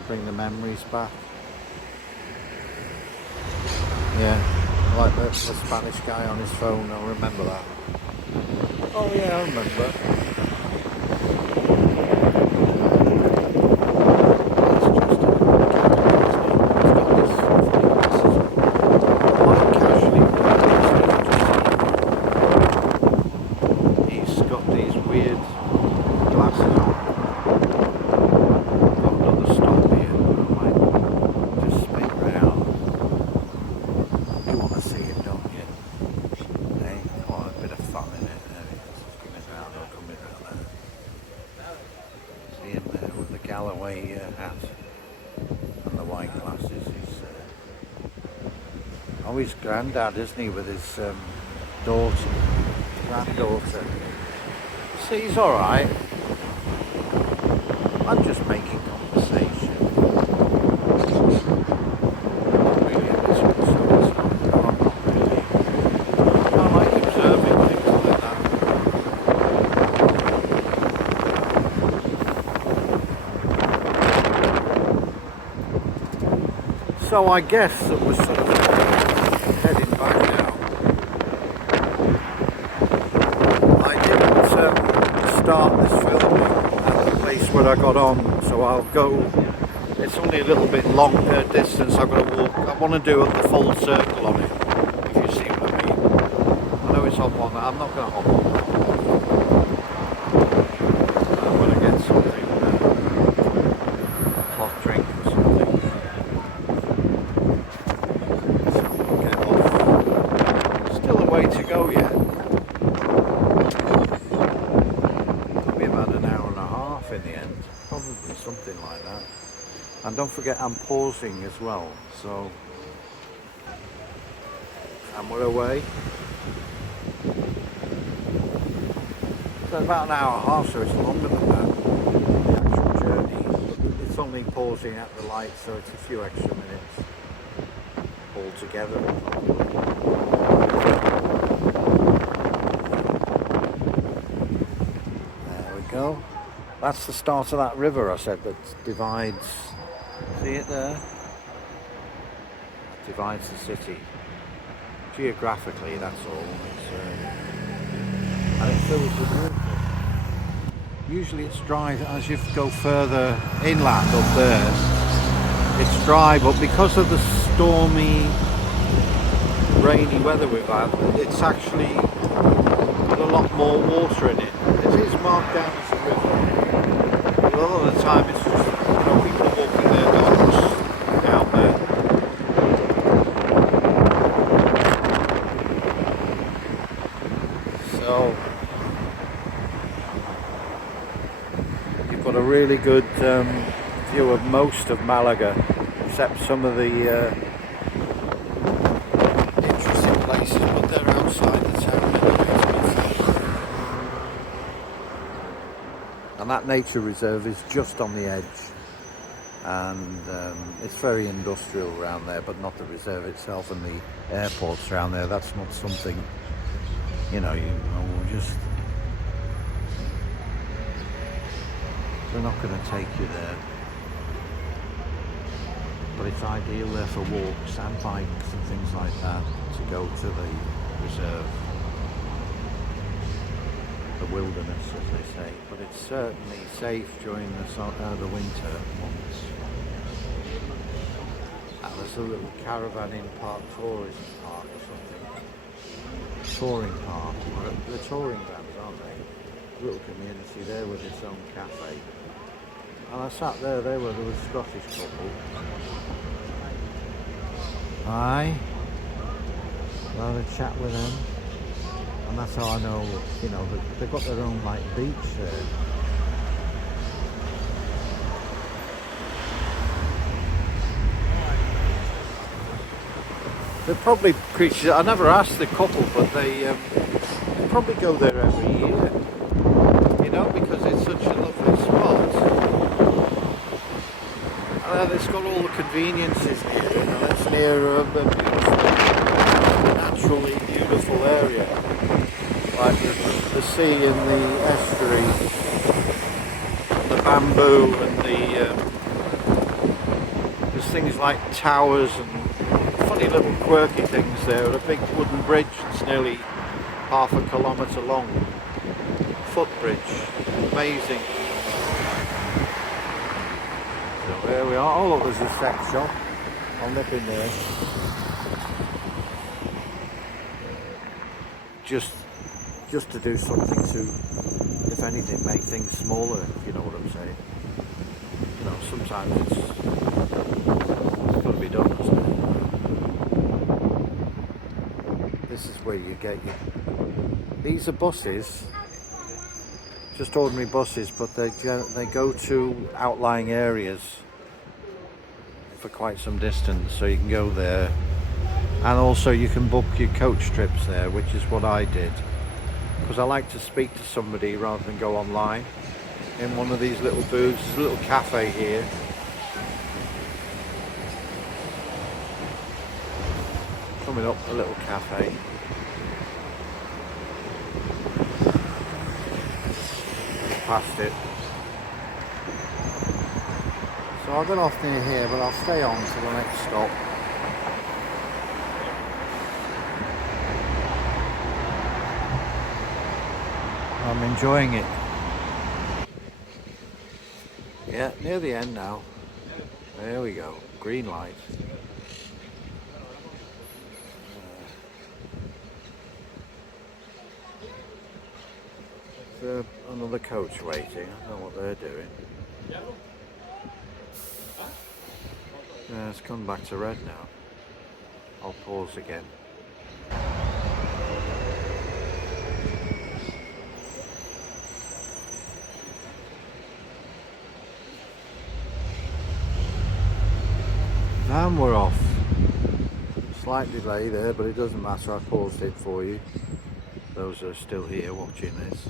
bring the memories back. Yeah, like the Spanish guy on his phone, I'll remember that. Oh yeah, I remember. He's got these weird glasses on. Galloway hat and the white glasses. He's his granddad, isn't he, with his granddaughter. See, he's alright. I'm just making conversation. Not really in this one, so it's not really. I like observing things like that. So I guess that we're sort of heading back now. I didn't start this film at the place where I got on, so I'll go. It's only a little bit longer distance I've got to walk. I want to do the full circle on it, if you see what I mean. I know it's on one, I'm not going to hop on that one. I'm going to get something, hot drink or something. Way to go yet. Probably about an hour and a half in the end, probably something like that. And don't forget I'm pausing as well, so and we're away. So about an hour and a half, so it's longer than that, the actual journey. But it's only pausing at the light, so it's a few extra minutes altogether. Go. That's the start of that river I said that divides, see it there? Divides the city. Geographically, that's all. And it fills with water. Usually it's dry as you go further inland up there. It's dry, but because of the stormy, rainy weather we've had, it's actually got a lot more water in it. It is marked down as a river, but a lot of the time it's just, people walking their dogs down there. So, you've got a really good view of most of Málaga, except some of the interesting places, but they're outside the town anyway. that nature reserve is just on the edge, and it's very industrial around there, but not the reserve itself and the airports around there. That's not something, you know, just, they're not going to take you there. But it's ideal there for walks and bikes and things like that, to go to the reserve, the wilderness, as they say. But it's certainly safe during the winter months. And there's a little caravan in park, tourism park or something. Touring park. They're touring vans, aren't they? A little community there with its own cafe. And I sat there, there was a Scottish couple. Aye. I'll have a chat with them. And that's how I know, you know, they've got their own, like, beach there. They're probably creatures, I never asked the couple, but they probably go there every year. You know, because it's such a lovely spot. It's got all the conveniences near it, and it's near a beautiful, naturally beautiful area, like the sea and the estuary, and the bamboo, and there's things like towers and funny little quirky things there, and a big wooden bridge that's nearly half a kilometre long, footbridge, amazing. There we are. Oh look, there's a sex shop. I'll nip in there. Just to do something to, if anything, make things smaller, if you know what I'm saying. You know, sometimes it's got to be done, hasn't it? This is where you get your... These are buses. Just ordinary buses, but they go to outlying areas for quite some distance, so you can go there, and also you can book your coach trips there, which is what I did, because I like to speak to somebody rather than go online. In one of these little booths, there's a little cafe here. Coming up, a little cafe. Past it. So I'll get off near here, but I'll stay on to the next stop. I'm enjoying it. Yeah, near the end now. There we go. Green light. There's another coach waiting. I don't know what they're doing. Yeah, it's gone back to red now. I'll pause again. And we're off. Slight delay there, but it doesn't matter. I paused it for you. Those are still here watching this.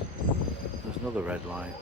There's another red light.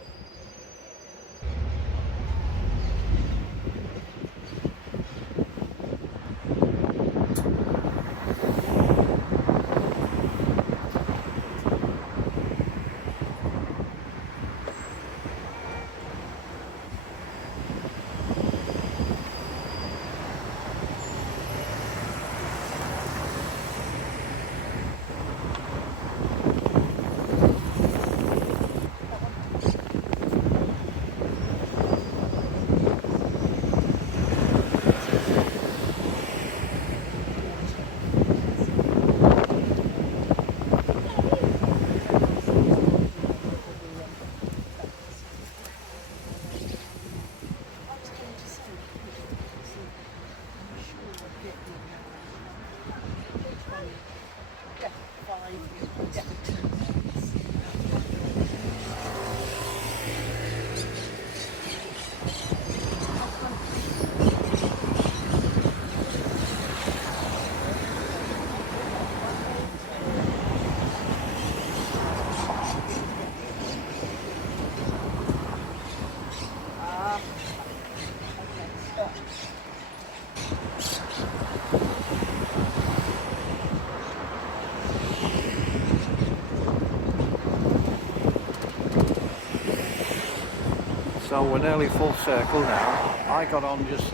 So we're nearly full circle now. I got on just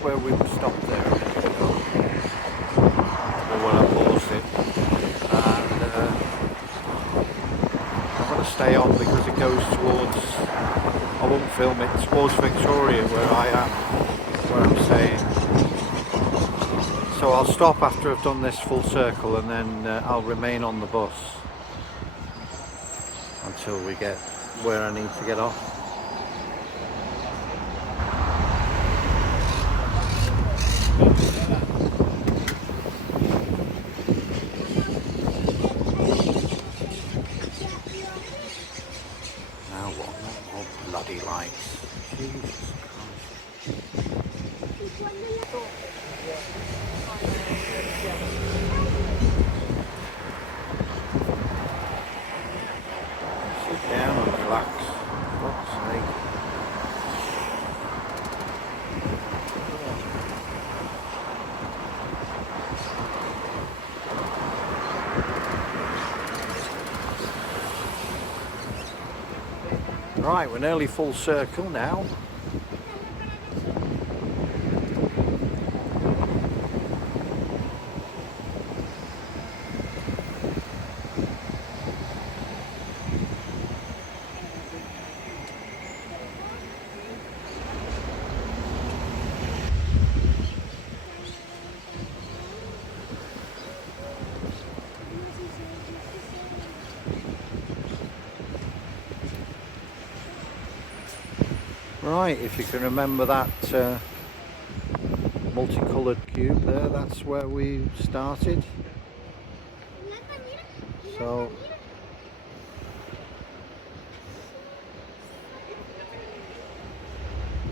where we were stopped there a minute ago, or when I paused it, and I'm going to stay on because it goes towards, I won't film it, towards Victoria where I am, where I'm staying. So I'll stop after I've done this full circle, and then I'll remain on the bus until we get where I need to get off. Now what? More bloody lights. Jesus Christ. Sit down and relax. For God's sake. Right, we're nearly full circle now. Right, if you can remember that multicoloured cube there, that's where we started. So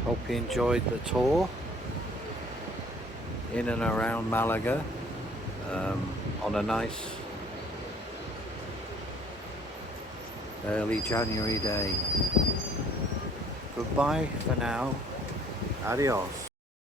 hope you enjoyed the tour in and around Malaga on a nice early January day. Goodbye for now. Adios.